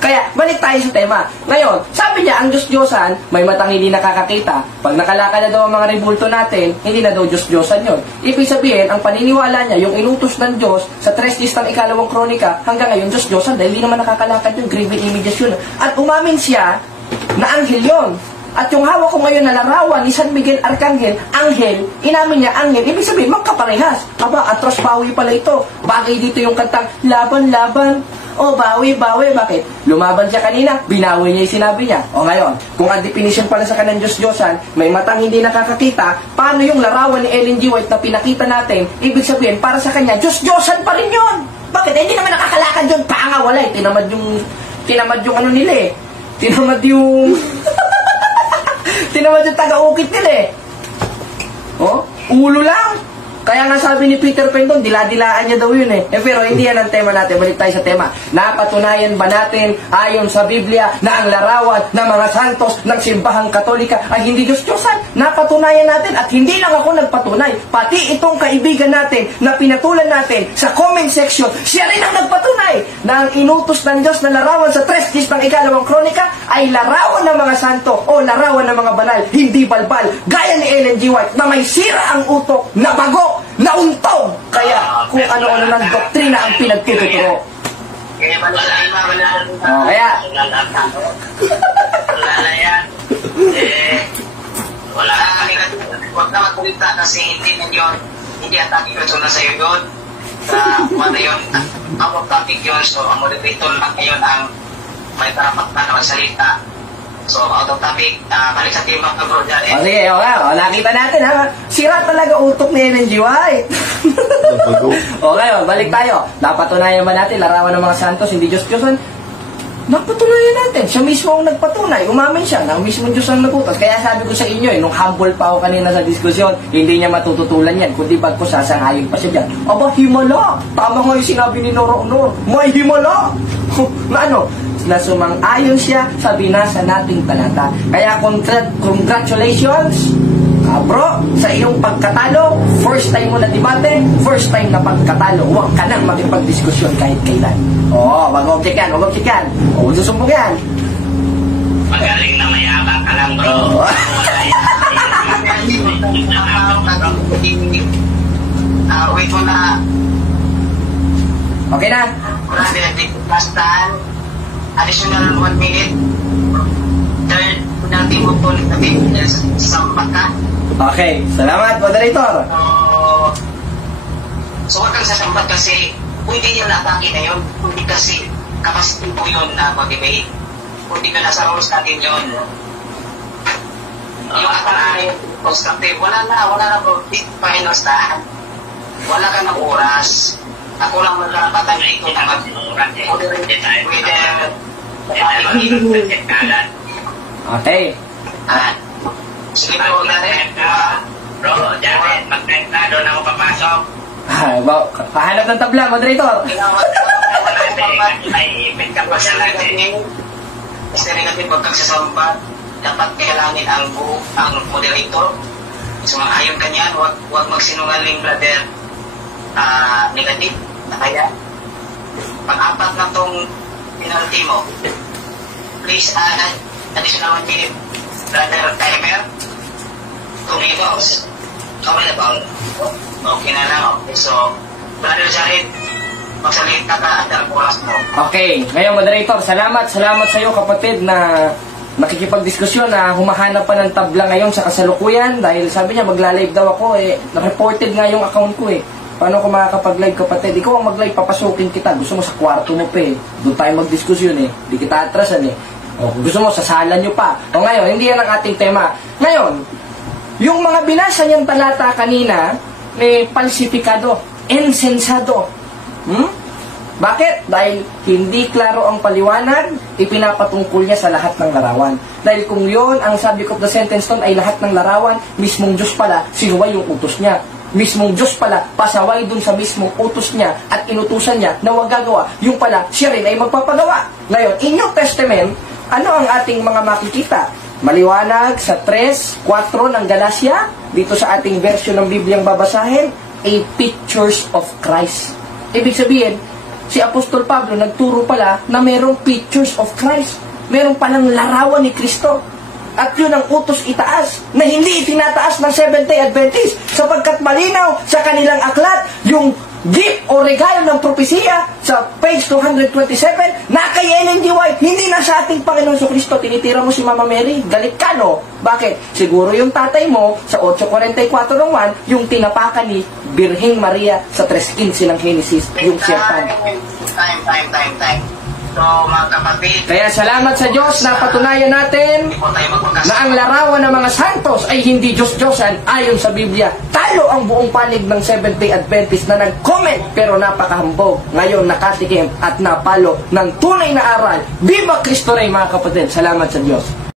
Kaya, balik tayo sa tema. Ngayon, sabi niya, ang Diyos-Diyosan, may matang hindi nakakakita. Pag nakalakad na daw ang mga rebulto natin, hindi na daw Diyos-Diyosan yun. Ibig sabihin, ang paniniwala niya, yung inutos ng Diyos sa 3 listang 2 kronika, hanggang ngayon, Diyos-Diyosan, dahil hindi naman nakakalakad yun, graven images yun. At umamin siya na anghel yun. At yung hawak ko ngayon na larawan ni San Miguel Arcangel, anghel, inamin niya anghel, ibig sabihin, magkaparehas. Aba, atras bawi pala ito. Bagay dito yung kantang, laban, laban. O, bawi, bawi. Bakit? Lumaban siya kanina, binawi niya yung sinabi niya. O ngayon, kung ang definition pala sa kanang Diyos-Diyosan, may matang hindi nakakakita, paano yung larawan ni Ellen G. White na pinakita natin, ibig sabihin, para sa kanya, Diyos-Diyosan pa rin yun. Bakit? Hindi naman nakakalakad yun. Panga, wala eh. Tinamad yung ano nila eh. Tinamad yung taga-ukit nila eh. Oh, ulo lang. Kaya nga sabi ni Peter Pan doon, dila-dilaan niya daw yun eh. Pero hindi yan ang tema natin. Balik tayo sa tema. Napatunayan ba natin ayon sa Biblia na ang larawan ng mga santos ng simbahang Katolika ay hindi Diyos-Diyosan? Napatunayan natin at hindi lang ako nagpatunay. Pati itong kaibigan natin na pinatulan natin sa comment section, siya rin ang nagpatunay na ang inutos ng Diyos na larawan sa 3 ng 2 kronika ay larawan ng mga santo o larawan ng mga banal, hindi balbal. Gaya ni Ellen G. White na may sira ang utok na bago na untog. Kaya kung ano-ano ng doktrina ang pinagtuturo. Kaya Kaya wala na yan. Wala na kami kasi huwag na magkulita kasi hindi na yun. Hindi ang topic yun. So nasa iyo yun. Ano yun? Out of topic yun. So ang moderator lang ngayon ang may karapat na magsalita. So, out of topic, balik sa team of the bro dyan. sige, nakita natin ha. Sira talaga utok ni Ellen G. White. Balik tayo. Napatunayan ba natin larawan ng mga santos, hindi Diyos-Diyosan? Napatunayan natin. Siya mismo ang nagpatunay. Umamin siya na ang mismo Diyos ang nagutos. Kaya sabi ko sa inyo, nung humble pa ako kanina sa diskusyon, hindi niya matututulan yan. Kundi bag ko sasangayon pa siya dyan. Aba, himala. Tama nga yung sinabi ni Nora Honor. May himala. Na ano? Na sumang-ayon siya sa binasa nating talata. Kaya congratulations, bro, sa iyong pagkatalo. First time mo na debate, first time na pagkatalo. Huwag ka nang makipagdiskusyon kahit kailan. Mag-object yan, mag-object yan. Susumbong yan. Magaling na mayabang ka lang, bro. Wait mo na. Okay na? Bastahan. Additional 1 minute. Third, natin mo po natin sa baka. Okay, salamat, moderator. So, wag kang sasambat kasi kung hindi nyo na-atake na yun, hindi kasi capacity po yun na mag-debate. Kung hindi ka nasa rules natin yun. Yung atake, constructive, wala na bro. Di pa inustahan. Wala ka ng oras. Ako lang magkakapatan na ito na mag-sinuran eh. Okay. Sige po, Jared. Bro, Jared, mag-type na. Doon ako papasok. Pahanap ng tabla, moderator. May ipit ka pa sa natin. Kasi rin natin pag kagsasampan, dapat kailangan ang moderator. So, ayon ka niyan, huwag magsinungaling, brother. Negative. Kaya, pag-apat na itong penalty mo, please add additional 1 minute. Brother timer, 2 minutes. Okay na ba? Okay na lang. Okay, so, Brother Jared, magsalita ka at ang oras mo. Okay, ngayon moderator, salamat sa iyo kapatid na nakikipagdiskusyon na humahanap pa ng tabla ngayon sa kasalukuyan dahil sabi niya magla-live daw ako na-reported nga yung account ko eh. Paano ko makakapag-live kapatid? Ikaw ang mag-live, papasukin kita. Gusto mo sa kwarto mo pa eh. Doon tayo mag-diskusyon eh. Di kita atrasan eh. Gusto mo sa sala nyo pa. Ngayon, hindi yan ang ating tema. Ngayon, yung mga binasa niyang talata kanina, may falsifikado, insensado. Bakit? Dahil hindi klaro ang paliwanag, ipinapatungkol niya sa lahat ng larawan. Dahil kung yon ang subject of the sentence nun ay lahat ng larawan, mismong Diyos pala, sinuway yung utos niya. Mismong Diyos pala, pasaway dun sa mismong utos niya at inutusan niya na huwag gagawa. Yung pala, siya rin ay magpapagawa. Ngayon, in New Testament, ano ang ating mga makikita? Maliwanag sa 3:4 ng Galacia, dito sa ating version ng Bibliang babasahin, a pictures of Christ. Ibig sabihin, si Apostol Pablo nagturo pala na merong pictures of Christ. Merong palang larawan ni Kristo. At yun ang utos itaas, na hindi itinataas ng Seventh-day Adventist, sapagkat malinaw sa kanilang aklat, yung gift o regalo ng propesiya sa page 227 na kay Ellen G. White, hindi na sa ating Panginoon sa Kristo. Tinitira mo si Mama Mary, galit ka, no? Bakit? Siguro yung tatay mo sa 8:44 ng 1, yung tinapakan ni Birheng Maria sa 3:15 ng Genesis, yung siyerpan. Time. So, mga kapatid, Kaya salamat sa Diyos na patunayan natin hindi po tayo magpagkasama. na ang larawan ng mga santos ay hindi Diyos-Diyosan ayon sa Biblia. Talo ang buong panig ng Seventh-day Adventist na nag-comment pero napakahambog. Ngayon nakatikim at napalo ng tunay na aral. Viva Cristo Rey, mga kapatid. Salamat sa Diyos.